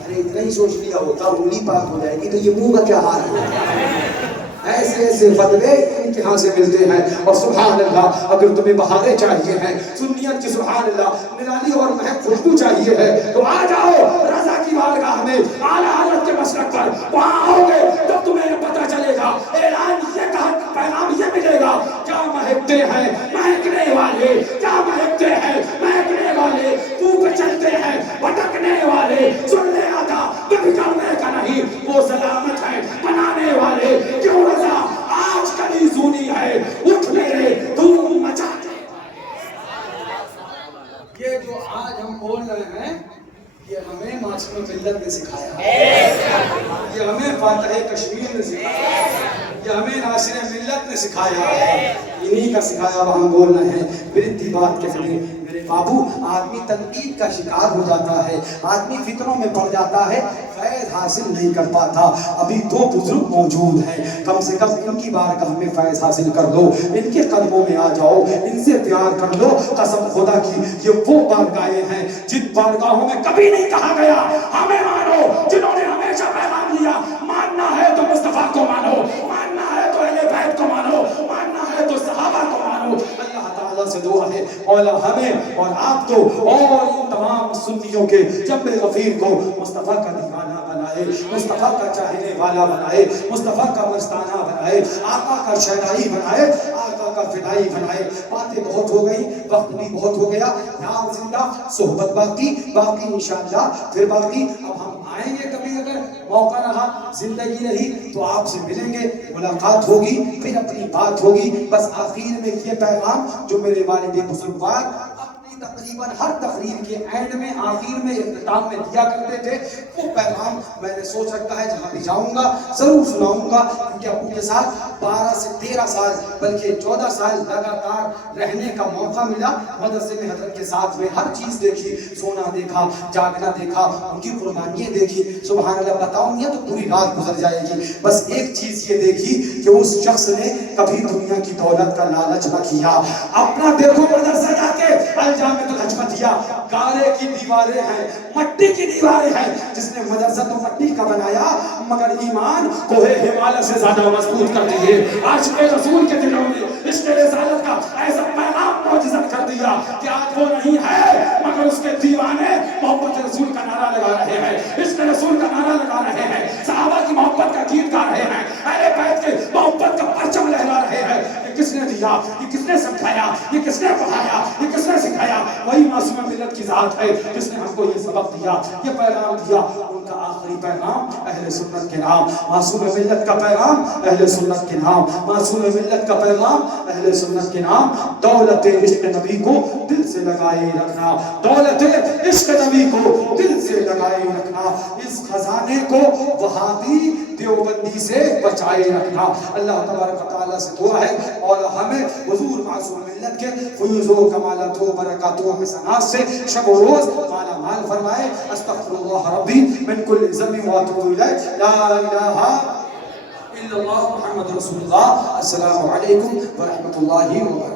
ارے اتنا ہی سوچ لیا ہوتا انگلی پاک ہو جائے گی تو یہ منہ کا کیا حال ہے؟ ایسے ایسے فتوے ان کے ہاں سے ملتے ہیں. اور سبحان اللہ اگر تمہیں بہاریں چاہیے ہیں, سنیت کی سبحان اللہ نرالی اور مہک خوشبو چاہیے ہے تو آ جاؤ رضا کی بارگاہ میں اعلیٰ حضرت کے مسلک پر. وہاں آؤ گے تب تمہیں پتہ چلے گا, اعلان یہ کہا, پیغام یہ ملے گا, کیا مہکتے ہیں مہکنے والے, کیا مہکتے ہیں مہکنے والے, تو پہ چلتے ہیں بھٹکنے والے. سن لے آتا بگڑنے کا نہیں, وہ سلامت ہے بنانے والے. کیوں رضا آج کلی سونی ہے, اٹھ میرے دھوم مچا. یہ جو آج ہم بول رہے ہیں یہ ہمیں معصوم ملت نے سکھایا, یہ ہمیں فاتح کشمیر نے سکھایا, یہ ہمیں ناصر ملت نے سکھایا ہے. انہی کا سکھایا وہ ہم بول رہے ہیں. پھر بات کہتے ہیں میرے بابو, آدمی تنقید کا شکار ہو جاتا ہے, آدمی فطروں میں پڑ جاتا ہے, فیض حاصل نہیں کر پاتا. ابھی 2 بزرگ موجود ہیں, کم سے کم ان کی بارگاہ میں فیض حاصل کر لو, ان کے قدموں میں آ جاؤ, ان سے پیار کر لو. قسم خدا کی یہ وہ بارگاہیں ہیں جن بارگاہوں میں کبھی نہیں کہا گیا ہمیں مانو, جنہوں نے ہمیشہ پیغام دیا ماننا ہے تو مصطفیٰ کو مانو, ماننا ہے تو اہل بیت کو مانو, ماننا ہے تو صحابہ کو مانو. اللہ تعالیٰ سے دعا ہے مولا ہمیں اور آپ کو اور ان تمام سنیوں کے جنب غفیر کو مصطفیٰ کا دیوانہ بنائے, مصطفیٰ کا چاہنے والا بنائے, مصطفیٰ کا مستانہ بنائے, آقا کا شہدائی بنائے, آقا کا فدائی بنائے. باتیں بہت ہو گئی, وقت بھی بہت ہو گیا. یاد زندہ صحبت باقی انشاءاللہ پھر باقی. اب ہم آئیں گے کبھی, اگر موقع رہا, زندگی رہی تو آپ سے ملیں گے, ملاقات ہوگی, پھر اپنی بات ہوگی. بس آخر میں یہ پیغام جو میرے والد بزرگوار اپنی تقریباً ہر تقریر کے اینڈ میں آخر میں اختتام میں دیا کرتے تھے, وہ پیغام میں نے سوچ رکھا ہے جہاں بھی جاؤں گا ضرور سناؤں گا. کیونکہ ابو کے ساتھ 12 سے 13 سال بلکہ 14 سال لگاتار رہنے کا موقع ملا. مدرسے میں حضرت کے ساتھ میں ہر چیز دیکھی, سونا دیکھا, جاگنا دیکھا, ان کی قربانیاں دیکھی. سبحان اللہ بتاؤں یہ تو پوری رات گزر جائے گی. بس ایک چیز یہ دیکھی کہ اس شخص نے کبھی دنیا کی دولت کا لالچ نہ کیا. اپنا دیکھو مدرسہ جا کے الجامع الحجمتیہ, گارے کی دیواریں ہیں, مٹی کی دیواریں ہیں. جس نے مدرسہ تو مٹی کا بنایا مگر ایمان کوہ ہمالیہ سے زیادہ مضبوط کر دیے. عاشق رسول کے دلوں میں عشق رسالت کا ایسا پیغام معجزت کر دیا کہ آج وہ نہیں ہے مگر اس کے دیوانے محبت رسول کا نعرہ لگا رہے ہیں, عشق رسول کا نعرہ لگا رہے ہیں, صحابہ کی محبت کا گیت گا رہے ہیں, اہل بیت کے محبت کا پرچم لہرا رہے ہیں. یہ کس نے دیا, یہ کس نے سمجھایا, یہ کس نے پڑھایا, یہ کس نے سکھایا؟ وہی معصوم ملت کی ذات ہے جس نے ہم کو یہ سبق دیا, یہ پیغام دیا. ان کا آخری پیغام اہل سنت کے نام, معصوم ملت کا پیغام اہل سنت کے نام, معصوم ملت کا پیغام اہل سنت کے نام. دولت عشق نبی کو دل سے لگائے رکھنا, دولت عشق نبی کو دل سے لگائے رکھنا, اس خزانے کو وہابی دیوبندی سے بچائے رکھنا. اللہ تبارک و تعالیٰ سے دعا ہے اور ہمیں حضور معصوم ملت کے فیوز و کمالات و برکات و حسنات سے شب و روز مالا مال فرمائے. استغفر اللہ ربی من کل ذنب واتوب الیہ. لا الہ الا اللہ محمد رسول اللہ. السلام علیکم ورحمۃ اللہ وبرکاتہ.